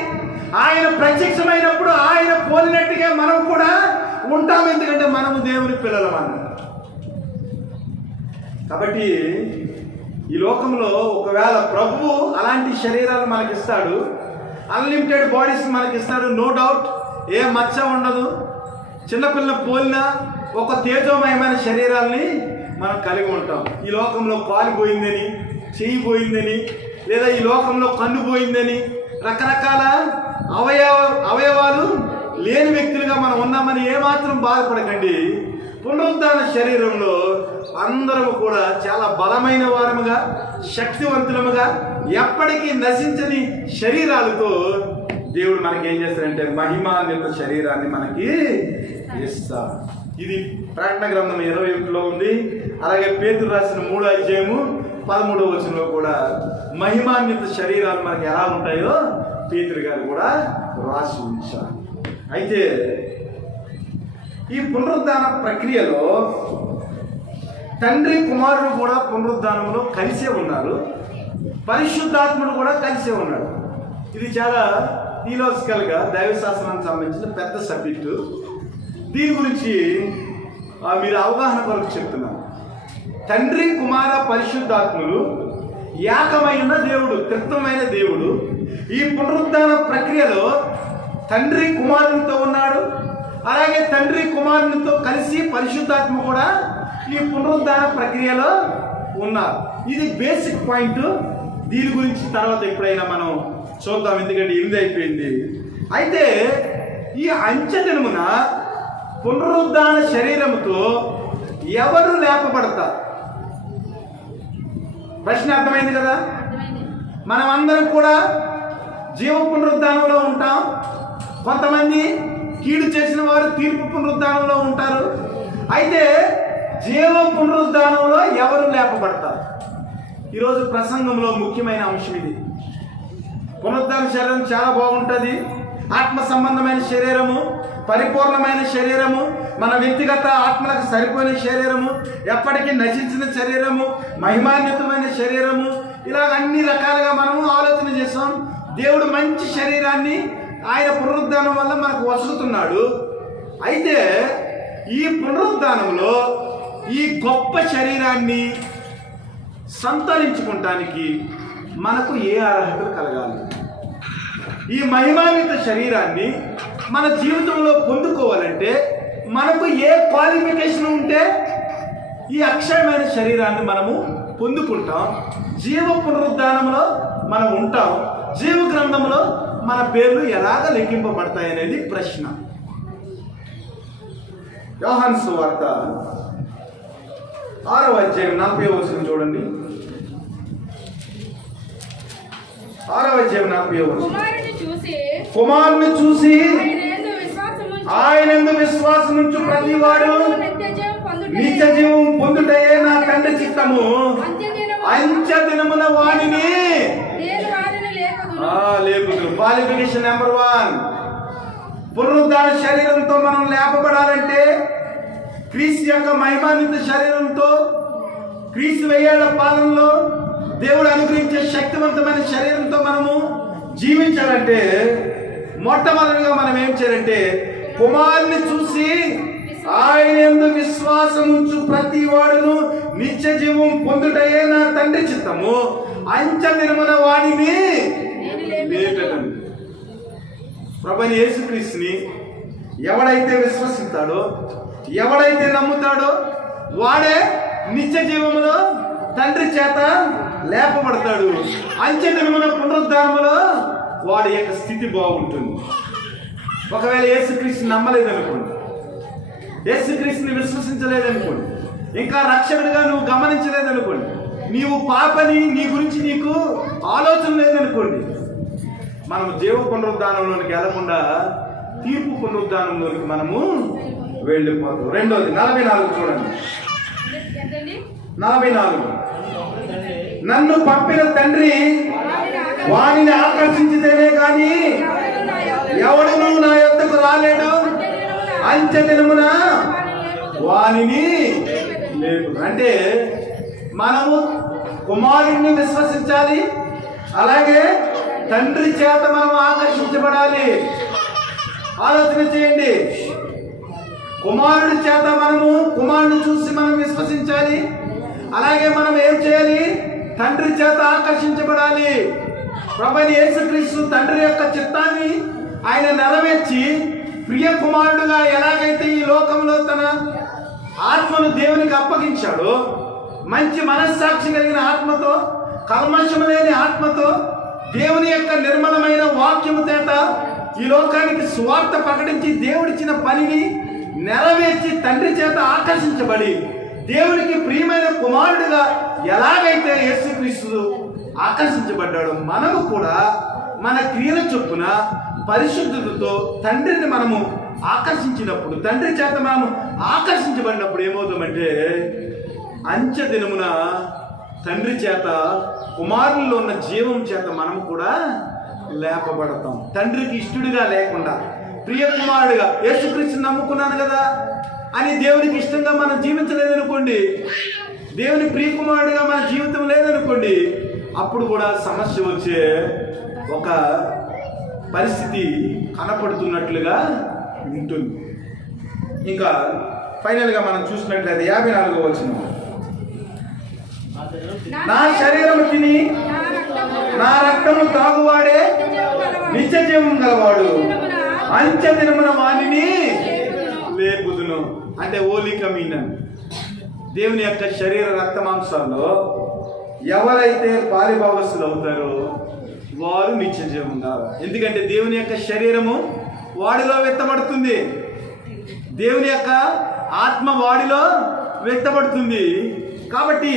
ఆయన ప్రత్యక్షమైనప్పుడు ఆయన పోలినట్టుగా మనం కూడా ఉంటాం. ఎందుకంటే మనము దేవుని పిల్లలం అన్నాడు. కాబట్టి ఈ లోకంలో ఒకవేళ ప్రభువు అలాంటి శరీరాలు మనకిస్తాడు, అన్లిమిటెడ్ బాడీస్ మనకిస్తాడు, నో డౌట్, ఏ మచ్చ ఉండదు, చిన్నపిల్లల పోలిన ఒక తేజోమయమైన శరీరాల్ని మనం కలిగి ఉంటాం. ఈ లోకంలో కాలు పోయిందని, చెయ్యి పోయిందని, లేదా ఈ లోకంలో కన్ను పోయిందని, రకరకాల అవయవాలు లేని వ్యక్తులుగా మనం ఉన్నామని ఏమాత్రం బాధపడకండి. పునరుద్ధాన శరీరంలో అందరము కూడా చాలా బలమైన వారముగా, శక్తివంతులముగా, ఎప్పటికీ నశించని శరీరాలతో దేవుడు మనకి ఏం చేస్తాడంటే మహిమాన్విత శరీరాన్ని మనకి ఇస్తాడు. ఇది ప్రకటన గ్రంథం 21లో ఉంది. అలాగే పేతురు రాసిన 3వ అధ్యాయము 13వ వచనంలో కూడా మహిమాన్విత శరీరాలు మనకి ఎలా ఉంటాయో పేతురు గారు కూడా రాసి ఉంచారు. అయితే ఈ పునరుద్ధాన ప్రక్రియలో తండ్రి కుమారుడు కూడా పునరుద్ధానంలో కలిసే ఉన్నారు, పరిశుద్ధాత్ముడు కూడా కలిసే ఉన్నాడు. ఇది చాలా థియలాజికల్గా దైవశాస్త్రానికి సంబంధించిన పెద్ద సబ్జెక్టు. దీని గురించి మీరు అవగాహన కొరకు చెప్తున్నాను. తండ్రి కుమార పరిశుద్ధాత్ములు ఏకమైన దేవుడు, త్రిత్వమైన దేవుడు. ఈ పునరుద్ధాన ప్రక్రియలో తండ్రి కుమారునితో ఉన్నాడు, అలాగే తండ్రి కుమారునితో కలిసి పరిశుద్ధాత్మ కూడా ఈ పునరుద్ధాన ప్రక్రియలో ఉన్నారు. ఇది బేసిక్ పాయింట్. దీని గురించి తర్వాత ఎప్పుడైనా మనం చూద్దాం, ఎందుకంటే ఇది అయిపోయింది. అయితే ఈ అంచెదినమున పునరుద్ధాన శరీరముతో ఎవరు లేపబడతారు? ప్రశ్న అర్థమైంది కదా. మనం అందరం కూడా జీవ పునరుద్ధానంలో ఉంటాం. కొంతమంది కీడు చేసిన వారు తీర్పు పునరుద్ధానంలో ఉంటారు. అయితే జీవ పునరుద్ధానంలో ఎవరు లేపబడతారు? ఈరోజు ప్రసంగంలో ముఖ్యమైన అంశం ఇది. పునరుద్ధాన శరీరం చాలా బాగుంటుంది. ఆత్మ సంబంధమైన శరీరము, పరిపూర్ణమైన శరీరము, మన వ్యక్తిగత ఆత్మలకు సరిపోయిన శరీరము, ఎప్పటికీ నశించిన శరీరము, మహిమాన్వితమైన శరీరము, ఇలాగ అన్ని రకాలుగా మనము ఆలోచన చేస్తాం. దేవుడు మంచి శరీరాన్ని ఆయన పునరుద్ధానం వల్ల మనకు వసుకుతున్నాడు. అయితే ఈ పునరుద్ధానంలో ఈ గొప్ప శరీరాన్ని సంతరించుకోవటానికి మనకు ఏ అర్హతలు కలగాలి? ఈ మహిమాన్విత శరీరాన్ని మన జీవితంలో పొందుకోవాలంటే మనకు ఏ క్వాలిఫికేషన్ ఉంటే ఈ అక్షయమైన శరీరాన్ని మనము పొందుకుంటాం? జీవ పునరుద్ధానంలో మనం ఉంటాం, జీవ గ్రంథంలో మన పేర్లు ఎలాగ లెక్కింపబడతాయి అనేది ప్రశ్న. యోహాను సువార్త 6వ అధ్యాయం 40వ వచనం చూడండి. 6వ అధ్యాయం 40వ వచనం. కుమారుని చూసి ఆయనందు విశ్వాసం ఉంచు ప్రతివాడు నిత్య జీవం పొందుటయే నా తండ్రి చిత్తము. అంత్య దినమున వాణిని లేపుదును. క్వాలిఫికేషన్ నెంబర్ 1, పునరుద్ధాన శరీరంతో మనం లేపబడాలంటే క్రీస్తు యొక్క మహిమాన్విత శరీరంతో, క్రీస్తు 1000 ఏళ్ల పాలనలో దేవుడు అనుగ్రహించే శక్తివంతమైన శరీరంతో మనము జీవించాలంటే మొట్టమొదటిగా మనం ఏం చేయాలంటే కుమారుని చూసి ఆయన యందు విశ్వాసం ఉంచు ప్రతి వాడును నిత్య జీవం పొందుటయే నా తండ్రి చిత్తము. అంత్య దినమున వాణిని లేపెదను. ప్రభువైన యేసుక్రీస్తుని ఎవడైతే విశ్వసిస్తాడో, ఎవడైతే నమ్ముతాడో వాడే నిత్య జీవములో తండ్రి చేత లేపబడతాడు. అంత్య దినమున పునరుద్ధానములో వాడి యొక్క స్థితి బాగుంటుంది. ఒకవేళ యేసుక్రీస్తుని నమ్మలేదనుకోండి, యేసుక్రీస్తుని విశ్వసించలేదనుకోండి, ఇంకా రక్షకుడిగా నువ్వు గమనించలేదనుకోండి, నీవు పాపని నీ గురించి నీకు ఆలోచన లేదనుకోండి, మనం జీవ పునరుద్ధానంలోనికి వెళ్లకుండా తీర్పు పునరుద్ధానంలోనికి మనము వెళ్ళిపోతాం. రెండోది 44 చూడండి. 44 నన్ను పంపిన తండ్రి వాణిని ఆకర్షించితేనే కానీ ఎవడును నా యొద్దకు రాలేడు. అంత్య దినమున వాణిని లేపు. అంటే మనము కుమారుణ్ణి విశ్వసించాలి, అలాగే తండ్రి చేత మనం ఆకర్షించబడాలి. ఆలోచన చేయండి. కుమారుడి చేత కుమారుడిని చూసి మనం విశ్వసించాలి, అలాగే మనం ఏం చేయాలి? తండ్రి చేత ఆకర్షించబడాలి. ప్రభువైన యేసుక్రీస్తు తండ్రి యొక్క చిత్తాన్ని ఆయన నెరవేర్చి ప్రియ కుమారుడుగా ఎలాగైతే ఈ లోకంలో తన ఆత్మను దేవునికి అప్పగించాడో, మంచి మనస్సాక్షి కలిగిన ఆత్మతో, కల్మషం లేని ఆత్మతో, దేవుని యొక్క నిర్మలమైన వాక్యము చేత ఈ లోకానికి సువార్త ప్రకటించి దేవుడిచ్చిన పనిని నెరవేర్చి తండ్రి చేత ఆకర్షించబడి దేవునికి ప్రియమైన కుమారుడిగా ఎలాగైతే యేసుక్రీస్తు ఆకర్షించబడ్డాడో, మనము కూడా మన క్రియల చొప్పున పరిశుద్ధతతో తండ్రిని మనము ఆకర్షించినప్పుడు, తండ్రి చేత మనము ఆకర్షించబడినప్పుడు ఏమవుతామంటే అంత్య దినమున తండ్రి చేత కుమారుల్లో ఉన్న జీవం చేత మనము కూడా లేపబడతాం. తండ్రికి ఇష్టడుగా లేకుండా ప్రియ కుమారుడుగా యేసుక్రీస్తుని నమ్ముకున్నాను కదా అని దేవునికి ఇష్టంగా మనం జీవించలేదనుకోండి, దేవుని ప్రియ కుమారుడుగా మన జీవితం లేదనుకోండి, అప్పుడు కూడా సమస్య వచ్చే ఒక పరిస్థితి కనపడుతున్నట్లుగా ఉంటుంది. ఇంకా ఫైనల్గా మనం చూసినట్లయితే 54వ వచనం. నా శరీరము తిని నా రక్తము తాగువాడే నిత్య జీవం గలవాడు. అంత్య దినమున వానిని లేపుదును. అంటే ఓలీ కమ్యూనియన్, దేవుని యొక్క శరీర రక్త మాంసాల్లో ఎవరైతే పాలిభాగస్తులు అవుతారో వారు నిత్య జీవం కావాలి. ఎందుకంటే దేవుని యొక్క శరీరము వాడిలో వ్యక్తపడుతుంది, దేవుని యొక్క ఆత్మ వాడిలో వ్యక్తపడుతుంది. కాబట్టి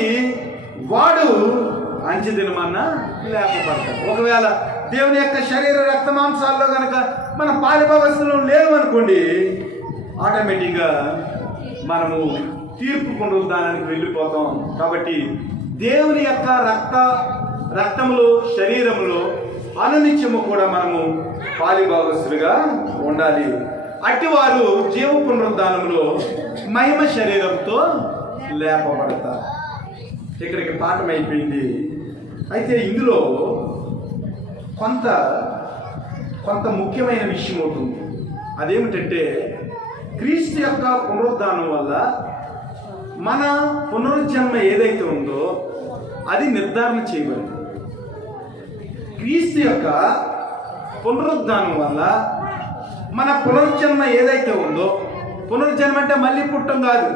వాడు అంత్య దినమన్న లేపబడతాడు. ఒకవేళ దేవుని యొక్క శరీర రక్త మాంసాల్లో కనుక మన పాలిభాగస్తులు లేవు అనుకోండి, ఆటోమేటిక్గా మనము తీర్పు పునరుద్ధానానికి వెళ్ళిపోతాం. కాబట్టి దేవుని యొక్క రక్తములో శరీరములో అనునిత్యము కూడా మనము పాలిభాగస్తులుగా ఉండాలి. అట్టివారు జీవ పునరుద్ధానంలో మహిమ శరీరంతో లేపబడతారు. ఇక్కడికి పాఠం అయిపోయింది. అయితే ఇందులో కొంత ముఖ్యమైన విషయం ఉంటుంది. అదేమిటంటే క్రీస్తు యొక్క పునరుద్ధానం వల్ల మన పునరుజ్జన్మ ఏదైతే ఉందో అది నిర్ధారణ చేయబడింది. క్రీస్తు యొక్క పునరుద్ధానం వల్ల మన పునరుజ్జన్మ ఏదైతే ఉందో, పునరుజ్జన్మ అంటే మళ్ళీ పుట్టం కాదు,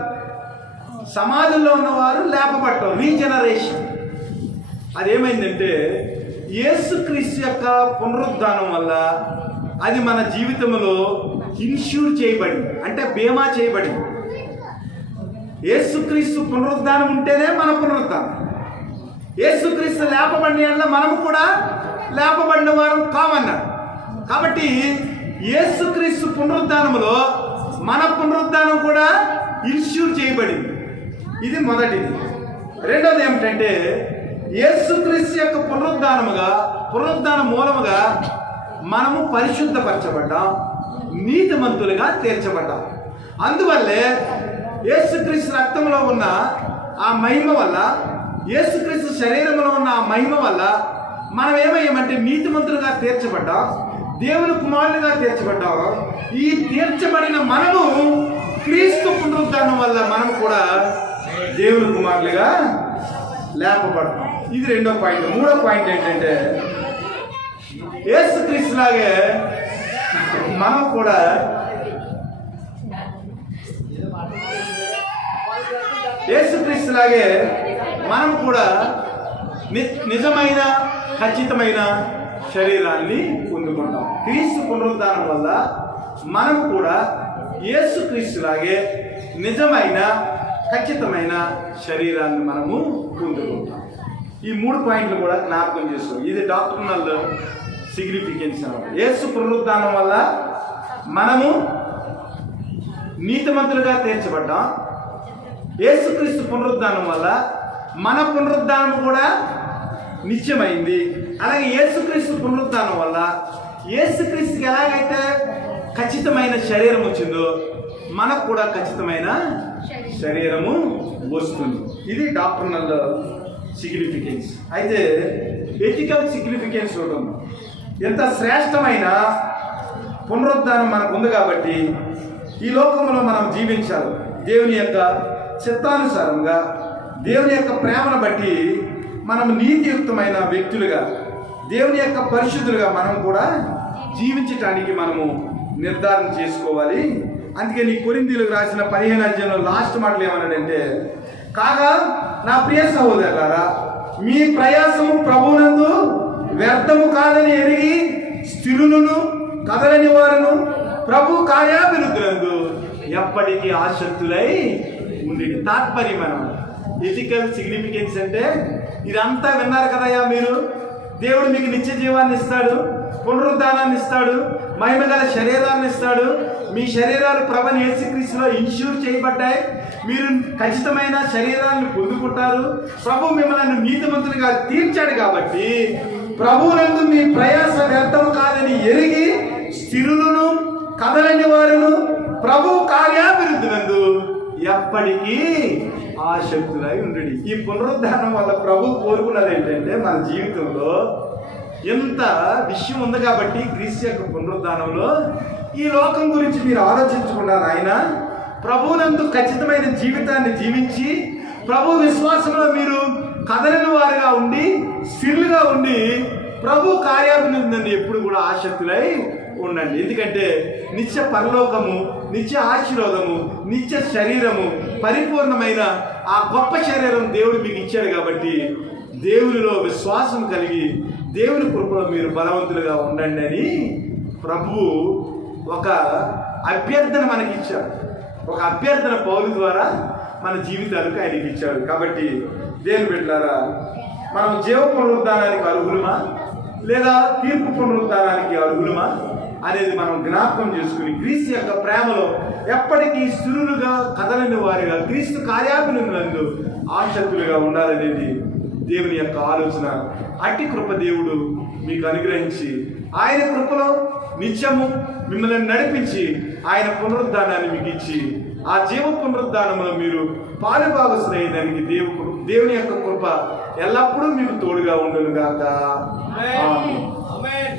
సమాధుల్లో ఉన్నవారు లేపబట్టం, రీజనరేషన్. అదేమైందంటే యేసుక్రీస్తు యొక్క పునరుద్ధానం వల్ల అది మన జీవితంలో ఇన్ష్యూర్ చేయబడింది, అంటే బీమా చేయబడింది. యేసుక్రీస్తు పునరుద్ధానం ఉంటేనే మన పునరుద్ధానం. యేసుక్రీస్తు లేపబడిన వల్ల మనము కూడా లేపబడిన వారం కామన్నాడు. కాబట్టి యేసుక్రీస్తు పునరుద్ధానంలో మన పునరుద్ధానం కూడా ఇన్ష్యూర్ చేయబడింది. ఇది మొదటిది. రెండోది ఏమిటంటే యేసుక్రీస్తు యొక్క పునరుద్ధాన మూలముగా మనము పరిశుద్ధపరచబడ్డాం, నీతిమంతులుగా తీర్చబడ్డాం. అందువల్లే యేసుక్రీస్తు రక్తంలో ఉన్న ఆ మహిమ వల్ల, యేసుక్రీస్తు శరీరంలో ఉన్న ఆ మహిమ వల్ల మనం ఏమయ్యామంటే నీతిమంతులుగా తీర్చబడ్డాం, దేవుని కుమారులుగా తీర్చబడ్డాం. ఈ తీర్చబడిన మనము క్రీస్తు పునరుద్ధానం వల్ల మనం కూడా దేవుని కుమారులుగా లేపబడతాం. ఇది రెండో పాయింట్. మూడో పాయింట్ ఏంటంటే యేసుక్రీస్తులాగే మనం కూడా నిజమైన ఖచ్చితమైన శరీరాన్ని పొందుకుంటాం. క్రీస్తు పునరుద్ధానం వల్ల మనం కూడా యేసుక్రీస్తులాగే నిజమైన ఖచ్చితమైన శరీరాన్ని మనము పొందుకుంటాం. ఈ మూడు పాయింట్లు కూడా జ్ఞాపకం చేసుకో. ఇది డాక్టర్నల్ సిగ్నిఫికెన్స్ అన్నమాట. యేసు పునరుద్ధానం వల్ల మనము నీతిమంతులుగా తీర్చబడ్డాం. యేసుక్రీస్తు పునరుద్ధానం వల్ల మన పునరుద్ధానం కూడా నిత్యమైంది. అలాగే యేసుక్రీస్తు పునరుద్ధానం వల్ల యేసుక్రీస్తుకి ఎలాగైతే ఖచ్చితమైన శరీరం వచ్చిందో మనకు కూడా ఖచ్చితమైన శరీరము వస్తుంది. ఇది డాక్టర్నల్ సిగ్నిఫికెన్స్. అయితే ఎథికల్ సిగ్నిఫికెన్స్ ఉంటుంది. ఎంత శ్రేష్టమైన పునరుద్ధానం మనకు ఉంది కాబట్టి ఈ లోకంలో మనం జీవించాలి. దేవుని యొక్క చిత్తానుసారంగా, దేవుని యొక్క ప్రేమను బట్టి మనం నీతియుక్తమైన వ్యక్తులుగా, దేవుని యొక్క పరిశుద్ధులుగా మనం కూడా జీవించటానికి మనము నిర్ధారణ చేసుకోవాలి. అందుకే నీ కొరింథీయులకు రాసిన 15వ అధ్యాయంలో లాస్ట్ మాటలు ఏమన్నాడంటే, కాగా నా ప్రియ సహోదరులారా, మీ ప్రయాసము ప్రభువునందు వ్యర్థము కాదని ఎరిగి స్థిరులను కదలని వారును ప్రభు కార్యాభివృద్ధులందు ఎప్పటికీ ఆసక్తులై ఉండి. తాత్పర్యం అన్నమాట. ఎథికల్ సిగ్నిఫికెన్స్ అంటే ఇదంతా విన్నారు కదయ్యా మీరు. దేవుడు మీకు నిత్య జీవాన్ని ఇస్తాడు, పునరుద్ధానాన్ని ఇస్తాడు, మహిమగల శరీరాన్ని ఇస్తాడు. మీ శరీరాలు ప్రభువైన యేసుక్రీస్తులో ఇన్ష్యూర్ చేయబడ్డాయి. మీరు ఖచ్చితమైన శరీరాన్ని పొందుకుంటారు. ప్రభు మిమ్మల్ని నీతిమంతులుగా తీర్చాడు. కాబట్టి ప్రభువునందు మీ ప్రయాస వ్యర్థం కాదని ఎరిగి స్థిరులను కదలని వారును ప్రభు కార్యాభివృద్ధులందు ఎప్పటికీ ఆసక్తులై ఉండడి. ఈ పునరుద్ధానం వల్ల ప్రభు కోరుకున్నది ఏంటంటే మన జీవితంలో ఎంత విషయం ఉంది. కాబట్టి క్రీస్తు యొక్క పునరుద్ధానంలో ఈ లోకం గురించి మీరు ఆలోచించకుండా ఆయన ప్రభువునందు ఖచ్చితమైన జీవితాన్ని జీవించి ప్రభు విశ్వాసంలో మీరు కదలని వారుగా ఉండి స్థిరులుగా ఉండి ప్రభు కార్యాభివృద్ధిని ఎప్పుడు కూడా ఆసక్తులై ఉండండి. ఎందుకంటే నిత్య పరలోకము, నిత్య ఆశీర్వాదము, నిత్య శరీరము, పరిపూర్ణమైన ఆ గొప్ప శరీరం దేవుడు మీకు ఇచ్చాడు. కాబట్టి దేవునిలో విశ్వాసం కలిగి దేవుని కృపలో మీరు బలవంతులుగా ఉండండి అని ప్రభువు ఒక అభ్యర్థన మనకి ఇచ్చాడు. ఒక అభ్యర్థన పౌలు ద్వారా మన జీవితాలకు ఆయనకి ఇచ్చాడు. కాబట్టి దేవుని బిడ్డలారా, మనం జీవ పునరుద్ధానానికి అర్హులమా లేదా తీర్పు పునరుద్ధానానికి అర్హులమా అనేది మనం జ్ఞాపకం చేసుకుని క్రీస్తు యొక్క ప్రేమలో ఎప్పటికీ స్థిరులుగా కదలని వారిగా క్రీస్తు కార్యాభివృద్ధులందు ఆసక్తులుగా ఉండాలనేది దేవుని యొక్క ఆలోచన. అట్టి కృప దేవుడు మీకు అనుగ్రహించి ఆయన కృపలో నిత్యము మిమ్మల్ని నడిపించి ఆయన పునరుద్ధానాన్ని మీకు ఇచ్చి ఆ జీవ పునరుద్ధానంలో మీరు పాలుభాగస్తులయ్యేదానికి దేవుని యొక్క కృప ఎల్లప్పుడూ మీకు తోడుగా ఉండును గాక. ఆమేన్.